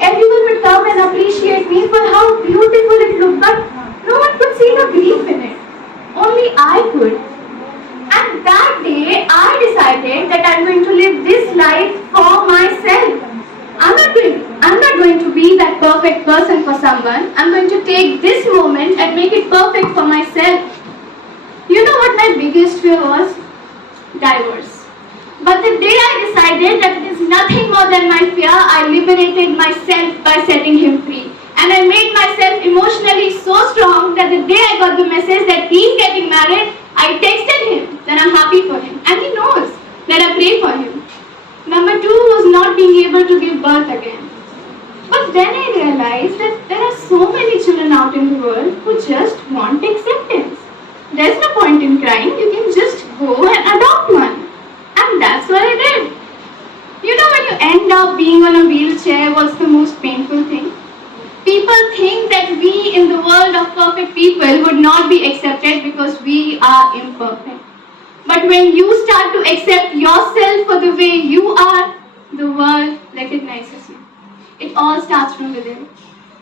Everyone would come and appreciate me for how beautiful it looked, but no one could see the grief in it. Only I could. And that day I decided that I'm going to live this life for myself. I'm not going to be that perfect person for someone. I'm going to take this moment and make it perfect for myself. You know what my biggest fear was? Divorce. But the day I decided that it is nothing more than my fear, I liberated myself by setting him free. And I made myself emotionally so strong that the day I got the message that he's getting married, I texted him that I'm happy for him. And he knows that I pray for him. Number 2 was not being able to give birth again. But then I realized that there are so many children out in the world who just want acceptance. There's no point in crying, you can just go and adopt one. And that's what I did. You know, when you end up being on a wheelchair, what's the most painful thing? People think that we in the world of perfect people would not be accepted because we are imperfect. But when you start to accept yourself for the way you are, the world recognizes you. It all starts from within.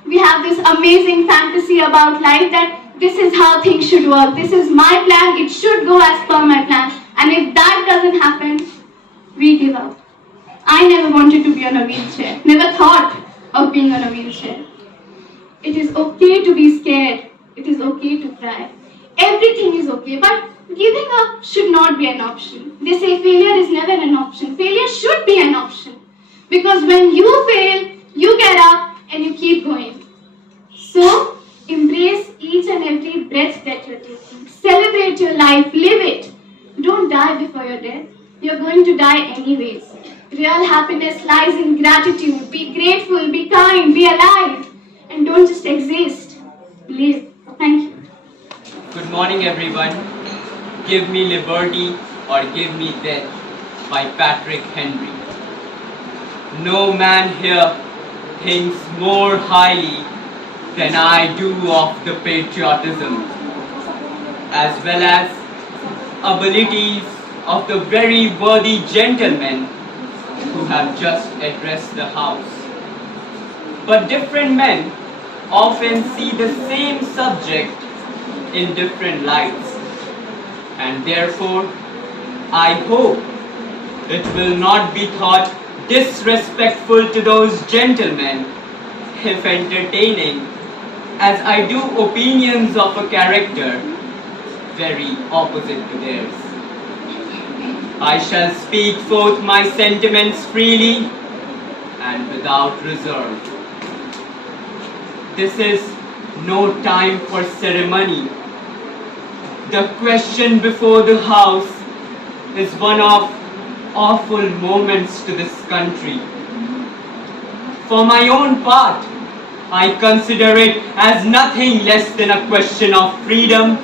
We have this amazing fantasy about life that this is how things should work. This is my plan, it should go as per my plan. And if that doesn't happen, we give up. I never wanted to be on a wheelchair, never thought of being on a wheelchair. It is okay to be scared. It is okay to cry. Everything is okay, but giving up should not be an option. They say failure is never an option. Failure should be an option. Because when you fail, you get up and you keep going. So, embrace each and every breath that you're taking. Celebrate your life, live it. Don't die before your death. You're going to die anyways. Real happiness lies in gratitude. Be grateful, be kind, be alive. And don't just exist. Live. Thank you. Good morning, everyone. Give Me Liberty or Give Me Death by Patrick Henry. No man here thinks more highly than I do of the patriotism as well as abilities of the very worthy gentlemen who have just addressed the House. But different men often see the same subject in different lights, and therefore I hope it will not be thought disrespectful to those gentlemen if entertaining as I do opinions of a character very opposite to theirs. I shall speak forth my sentiments freely and without reserve. This is no time for ceremony. The question before the House is one of awful moments to this country. For my own part, I consider it as nothing less than a question of freedom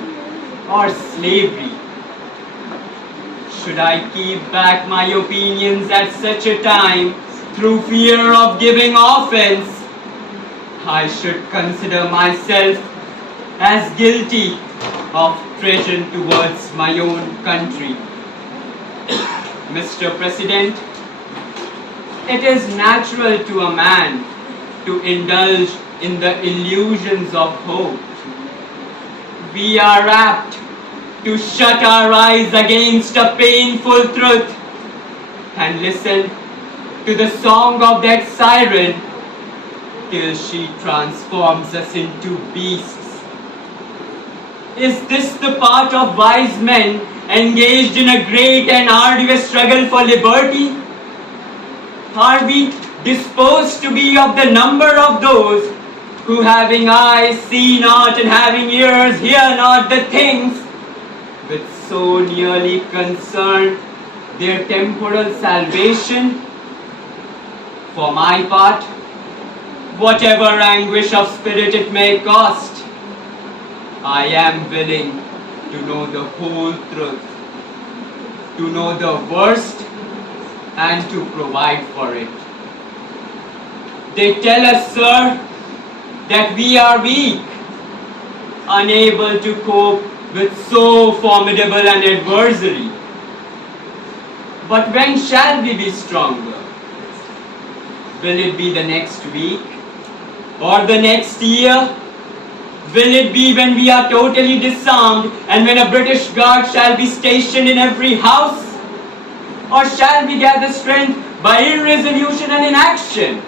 or slavery. Should I keep back my opinions at such a time through fear of giving offense, I should consider myself as guilty of treason towards my own country. Mr. President, it is natural to a man to indulge in the illusions of hope. We are apt to shut our eyes against a painful truth and listen to the song of that siren till she transforms us into beasts. Is this the part of wise men engaged in a great and arduous struggle for liberty? Are we disposed to be of the number of those who, having eyes, see not, and having ears, hear not the things which so nearly concern their temporal salvation? For my part, whatever anguish of spirit it may cost, I am willing to know the whole truth, to know the worst, and to provide for it. They tell us, sir, that we are weak, unable to cope with so formidable an adversary. But when shall we be stronger? Will it be the next week? Or the next year? Will it be when we are totally disarmed and when a British guard shall be stationed in every house? Or shall we gather strength by irresolution and inaction?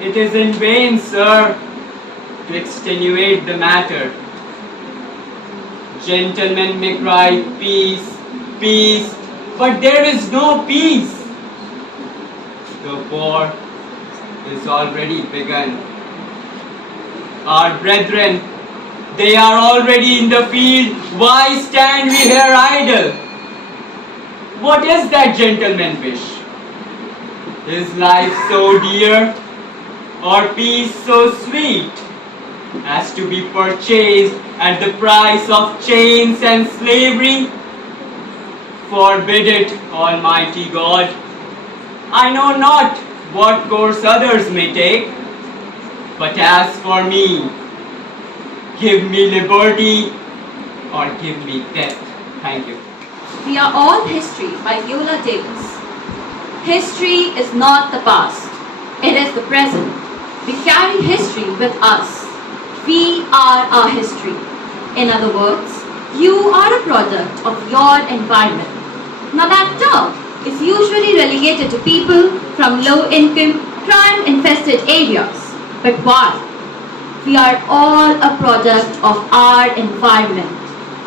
It is in vain, sir, to extenuate the matter. Gentlemen may cry peace, peace, but there is no peace The war is already begun. Our brethren, they are already in the field. Why stand we here idle? What is that gentleman wish? Is life so dear, or peace so sweet, as to be purchased at the price of chains and slavery? Forbid it, Almighty God. I know not what course others may take, but as for me, give me liberty or give me death. Thank you. We are all history by Viola Davis. History is not the past, it is the present. We carry history with us. We are our history. In other words, you are a product of your environment. Now that term is usually relegated to people from low-income, crime-infested areas. But why? We are all a product of our environment.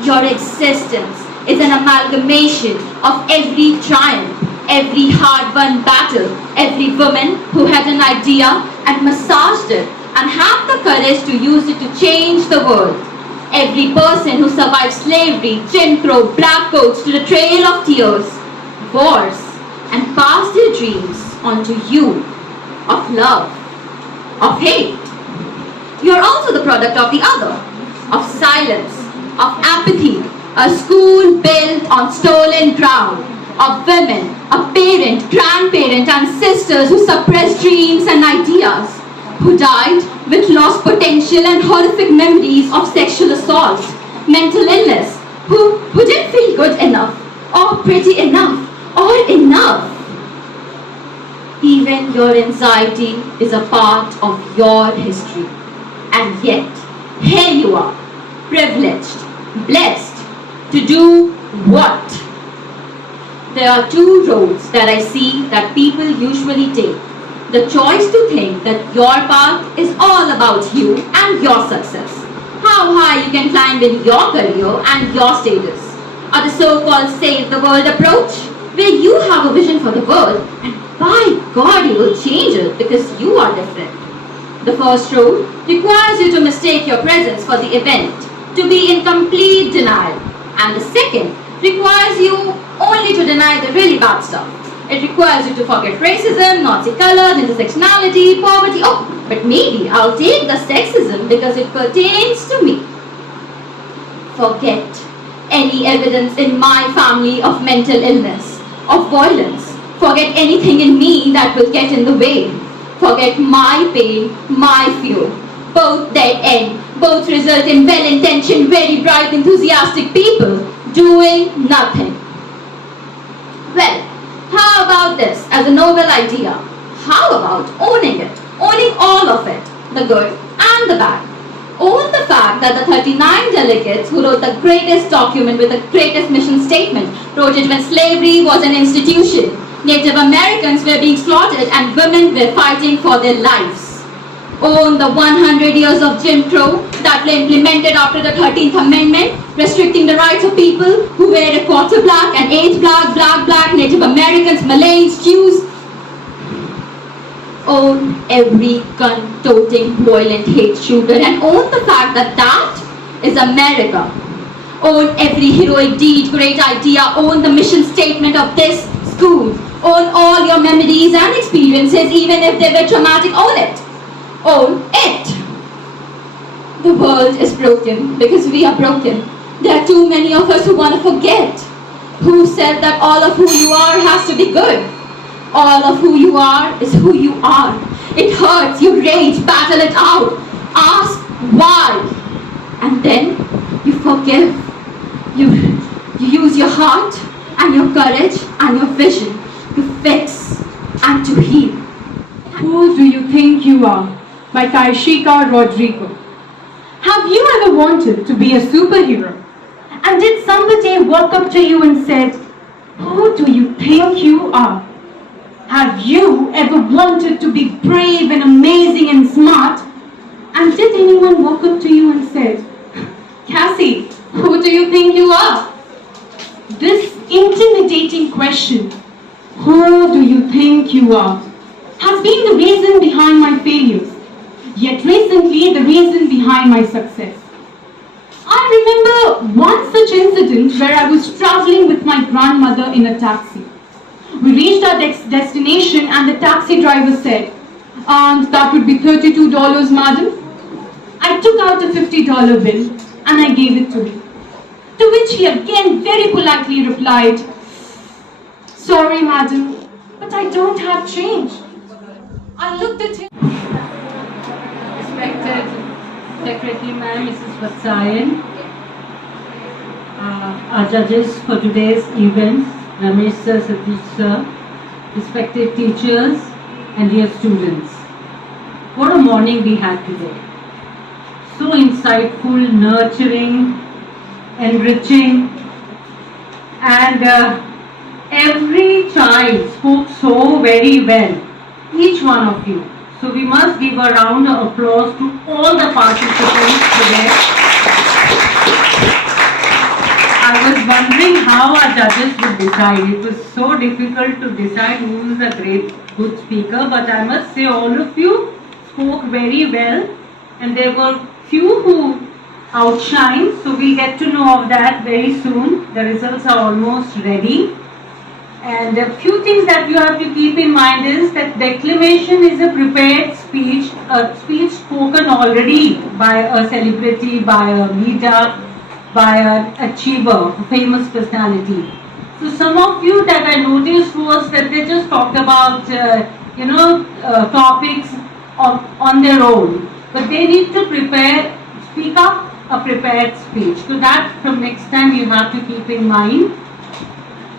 Your existence is an amalgamation of every triumph, every hard-won battle, every woman who had an idea and massaged it and had the courage to use it to change the world. Every person who survived slavery, Jim Crow, black coats to the trail of tears, wars, and passed their dreams on to you, of love, of hate. You are also the product of the other, of silence, of apathy, a school built on stolen ground, of women, a parent, grandparent, and sisters who suppressed dreams and ideas, who died with lost potential and horrific memories of sexual assault, mental illness, who didn't feel good enough, or pretty enough, or enough. Even your anxiety is a part of your history. And yet, here you are, privileged, blessed, to do what? There are two roads that I see that people usually take. The choice to think that your path is all about you and your success. How high you can climb in your career and your status. Or the so-called save the world approach, where you have a vision for the world and by God you will change it because you are different. The first road requires you to mistake your presence for the event, to be in complete denial. And the second requires you only to deny the really bad stuff. It requires you to forget racism, Nazi colors, intersectionality, poverty. Oh, but maybe I'll take the sexism because it pertains to me. Forget any evidence in my family of mental illness, of violence. Forget anything in me that will get in the way. Forget my pain, my fear. Both dead end. Both result in well-intentioned, very bright, enthusiastic people doing nothing. Well, how about this as a noble idea? How about owning it? Owning all of it, the good and the bad. Own the fact that the 39 delegates who wrote the greatest document with the greatest mission statement wrote it when slavery was an institution. Native Americans were being slaughtered and women were fighting for their lives. Own the 100 years of Jim Crow that were implemented after the 13th Amendment, restricting the rights of people who were a quarter black, an eighth black, Native Americans, Malays, Jews. Own every gun-toting, violent hate shooter and own the fact that that is America. Own every heroic deed, great idea, own the mission statement of this school. Own all your memories and experiences, even if they were traumatic, own it. Own it. The world is broken because we are broken. There are too many of us who want to forget. Who said that all of who you are has to be good? All of who you are is who you are. It hurts, you rage, battle it out. Ask why. And then you forgive. You use your heart and your courage and your vision to fix and to heal. Who do you think you are? By Kaishika Rodrigo. Have you ever wanted to be a superhero? And did somebody walk up to you and said, "Who do you think you are?" Have you ever wanted to be brave and amazing and smart? And did anyone walk up to you and said, "Cassie, who do you think you are?" This intimidating question, "Who do you think you are?" has been the reason behind my failures, yet recently the reason behind my success. I remember one such incident where I was traveling with my grandmother in a taxi. We reached our destination and the taxi driver said, "And that would be $32, madam." I took out a $50 bill and I gave it to him. To which he again very politely replied, "Sorry, madam, but I don't have change." I looked at him. Respected Secretary Ma'am, Mrs. Vatsayan, our judges for today's event, Ramesh Sir, Satish Sir, respected teachers and dear students. What a morning we had today. So insightful, nurturing, enriching, and every child spoke so very well, each one of you. So we must give a round of applause to all the participants today. I was wondering how our judges would decide. It was so difficult to decide who is a good speaker, but I must say all of you spoke very well, and there were few who outshined, so we'll get to know of that very soon. The results are almost ready. And a few things that you have to keep in mind is that declamation is a prepared speech, a speech spoken already by a celebrity, by a leader, by an achiever, a famous personality. So some of you that I noticed was that they just talked about, topics on their own. But they need to speak up a prepared speech. So that from next time you have to keep in mind.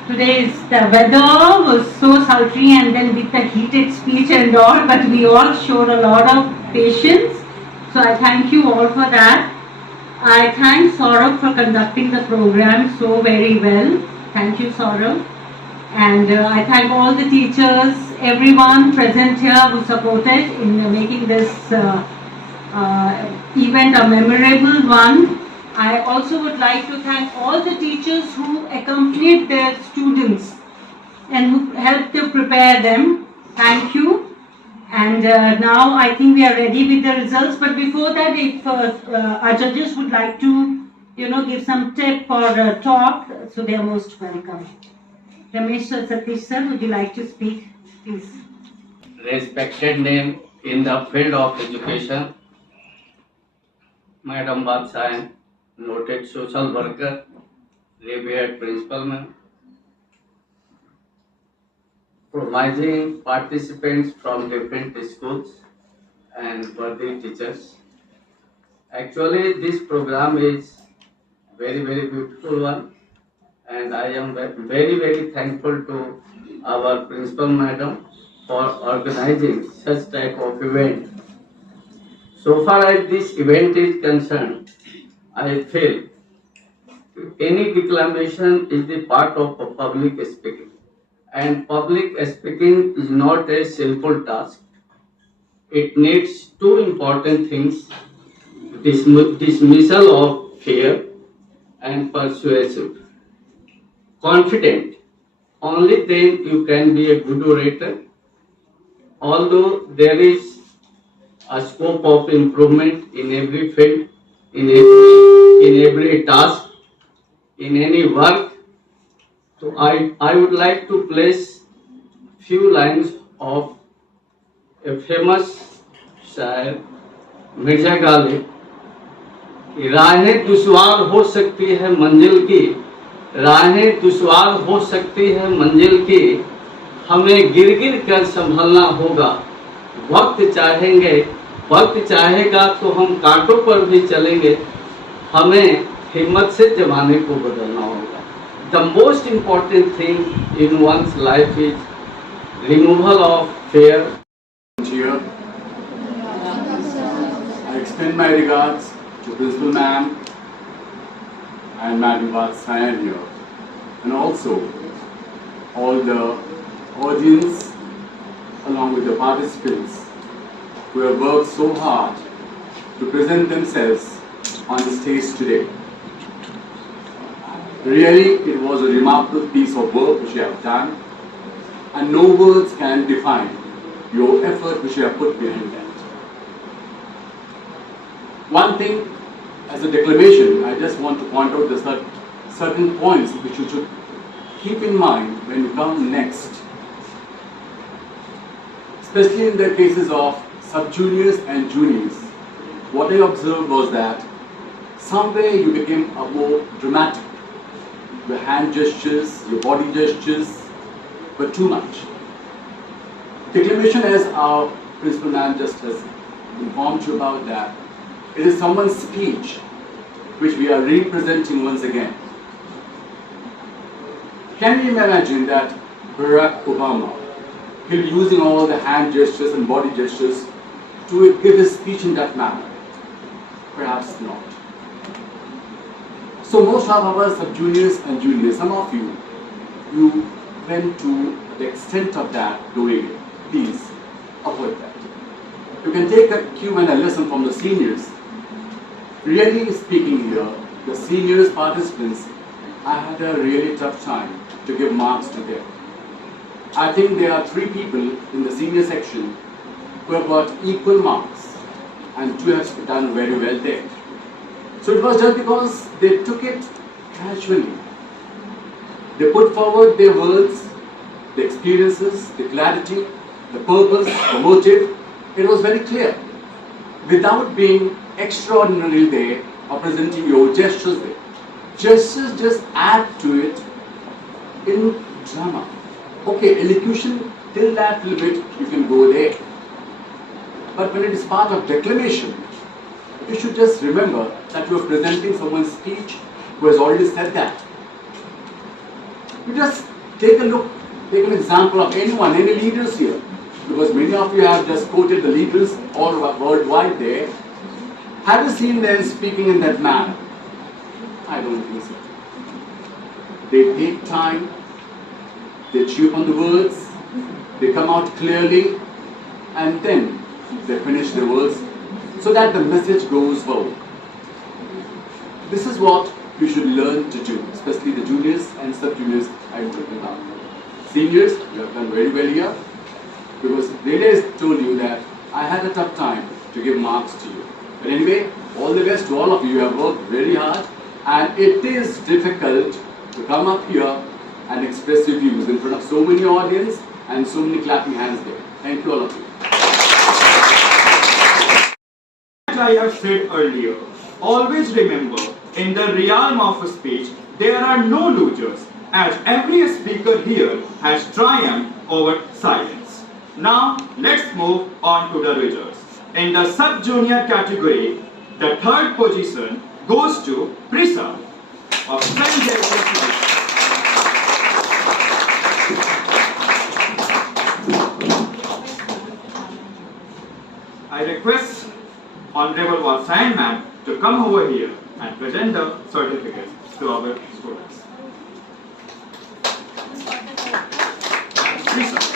Today's the weather was so sultry and then with the heated speech and all, but we all showed a lot of patience. So I thank you all for that. I thank Saurabh for conducting the program so very well. Thank you, Saurabh. And I thank all the teachers, everyone present here who supported in making this event a memorable one. I also would like to thank all the teachers who accompanied their students and who helped to prepare them. Thank you. And now I think we are ready with the results. But before that, if our judges would like to, give some tip or talk, so they are most welcome. Ramesh Sir, Satish Sir, would you like to speak, please? Respected name in the field of education, Madam Vatsayan, noted social worker, revered principal ma'am, promising participants from different schools and worthy teachers. Actually, this program is very, very beautiful one, and I am very, very thankful to our principal madam for organizing such type of event. So far as this event is concerned, I feel any declamation is the part of a public speaking, and public speaking is not a simple task. It needs two important things: dismissal of fear and persuasive. Confident, only then you can be a good orator. Although there is a scope of improvement in every field, in every task, in any work. So I would like to place few lines of a famous शायर मिर्जा गालिब. राहें दुश्वार हो सकती है मंजिल की, राहें दुश्वार हो सकती है मंजिल की, हमें गिर गिर कर संभलना होगा. वक्त चाहेगा तो हम कांटों पर भी चलेंगे, हमें हिम्मत से जमाने को बदलना होगा. The most important thing in one's life is removal of fear. Here, I extend my regards to Principal Ma'am and Madam Vatsayan here, and also all the audience along with the participants who have worked so hard to present themselves on the stage today. Really, it was a remarkable piece of work which you have done, and no words can define your effort which you have put behind that. One thing, as a declamation, I just want to point out the certain points which you should keep in mind when you come next. Especially in the cases of sub-juniors and juniors. What I observed was that somewhere you became a more dramatic. Your hand gestures, your body gestures were too much. Declamation, as our principal man just has informed you about that, it is someone's speech which we are representing once again. Can you imagine that Barack Obama, he'll be using all the hand gestures and body gestures to give his speech in that manner? Perhaps not. So most of our sub-juniors and juniors, some of you went to the extent of that doing it. Please avoid that. You can take a cue and a lesson from the seniors. Really speaking here, the seniors participants, I had a really tough time to give marks to them. I think there are 3 people in the senior section who have got equal marks and 2 have done very well there. So it was just because they took it casually. They put forward their words, the experiences, the clarity, the purpose, the motive. It was very clear. Without being extraordinarily there or presenting your gestures there. Gestures just add to it in drama. Okay, elocution, till that little bit you can go there. But when it is part of declamation, you should just remember that you are presenting someone's speech who has already said that. You just take a look, take an example of anyone, any leaders here, because many of you have just quoted the leaders all worldwide there. Have you seen them speaking in that manner? I don't think so. They take time, they chew on the words, they come out clearly, and then they finish the words so that the message goes home. This is what you should learn to do, especially the juniors and sub-juniors I'm talking about. Seniors, you have done very well here, because Rene told you that I had a tough time to give marks to you. But anyway, all the best to all of you. You have worked very hard, and it is difficult to come up here and express your views in front of so many audience and so many clapping hands there. Thank you all of you. As I have said earlier, always remember, in the realm of a speech, there are no losers, as every speaker here has triumphed over silence. Now, let's move on to the results. In the sub-junior category, the 3rd position goes to Prisa of St. Xavier's. I request Honorable Watson Ma'am to come over here and present the certificates to our students. Please, sir.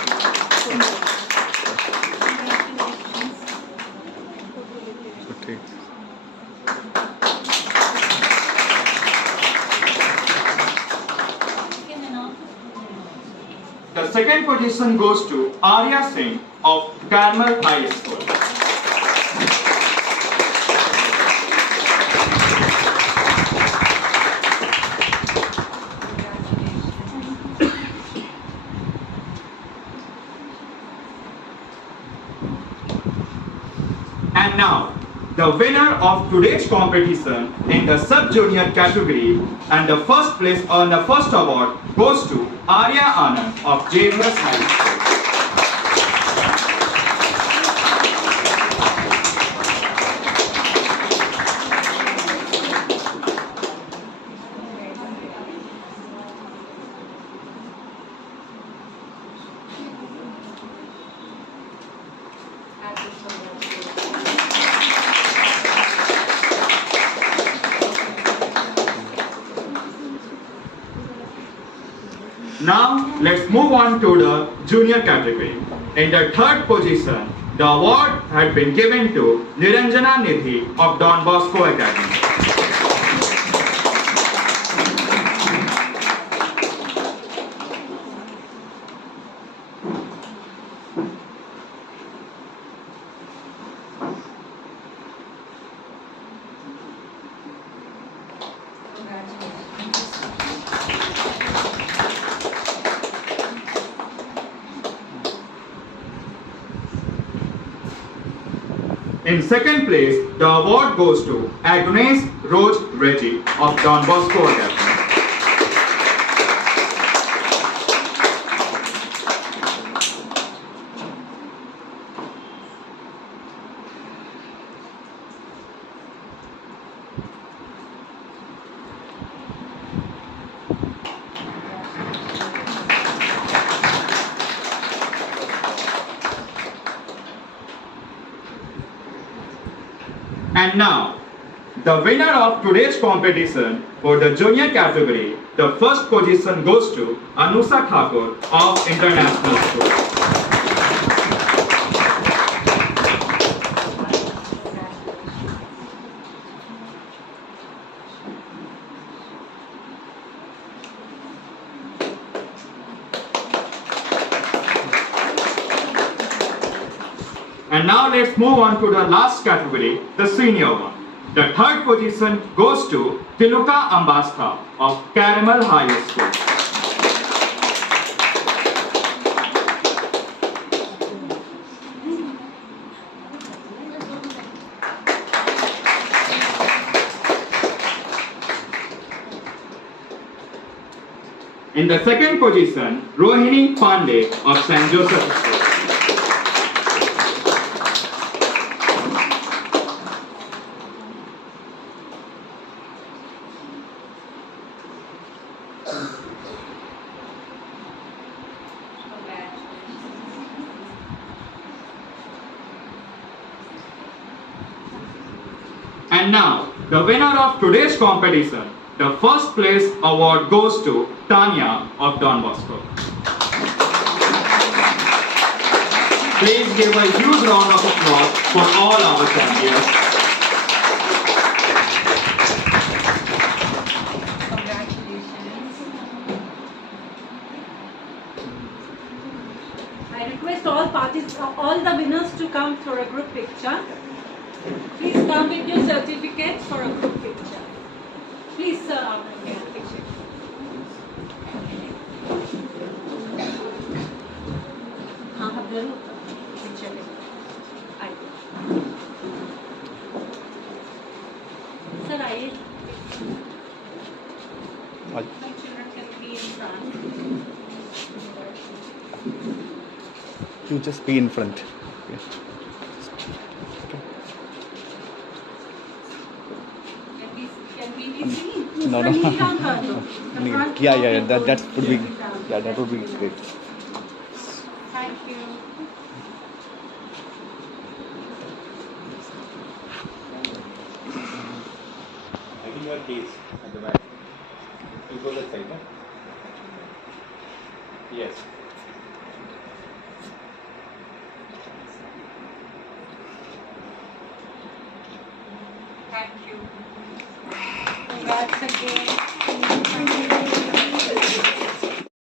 The 2nd position goes to Arya Singh of Carmel High School. And now, the winner of today's competition in the sub-junior category and the first place on the first award goes to Arya Anand of James High School. Now, let's move on to the junior category. In the 3rd position, the award had been given to Niranjana Nidhi of Don Bosco Academy. In second place, the award goes to Agnes Rose Reggie of Don Bosco Academy. And now, the winner of today's competition for the junior category, the first position goes to Anusa Thakur of International School. And now let's move on to the last category, the senior one. The third position goes to Tiluka Ambastha of Caramel High School. In the second position, Rohini Pandey of St. Joseph School. And now, the winner of today's competition, the first place award goes to Tanya of Don Bosco. Please give a huge round of applause for all our champions. I request all the winners to come for a group picture. Please come with your certificates for a group picture. Please, sir, picture. Sir, my children can be in front. You just be in front. No. Yeah. That would be, that would be great. Thank you. I think your case at the back. You go that side, no? Yes. Thank you. Congrats again.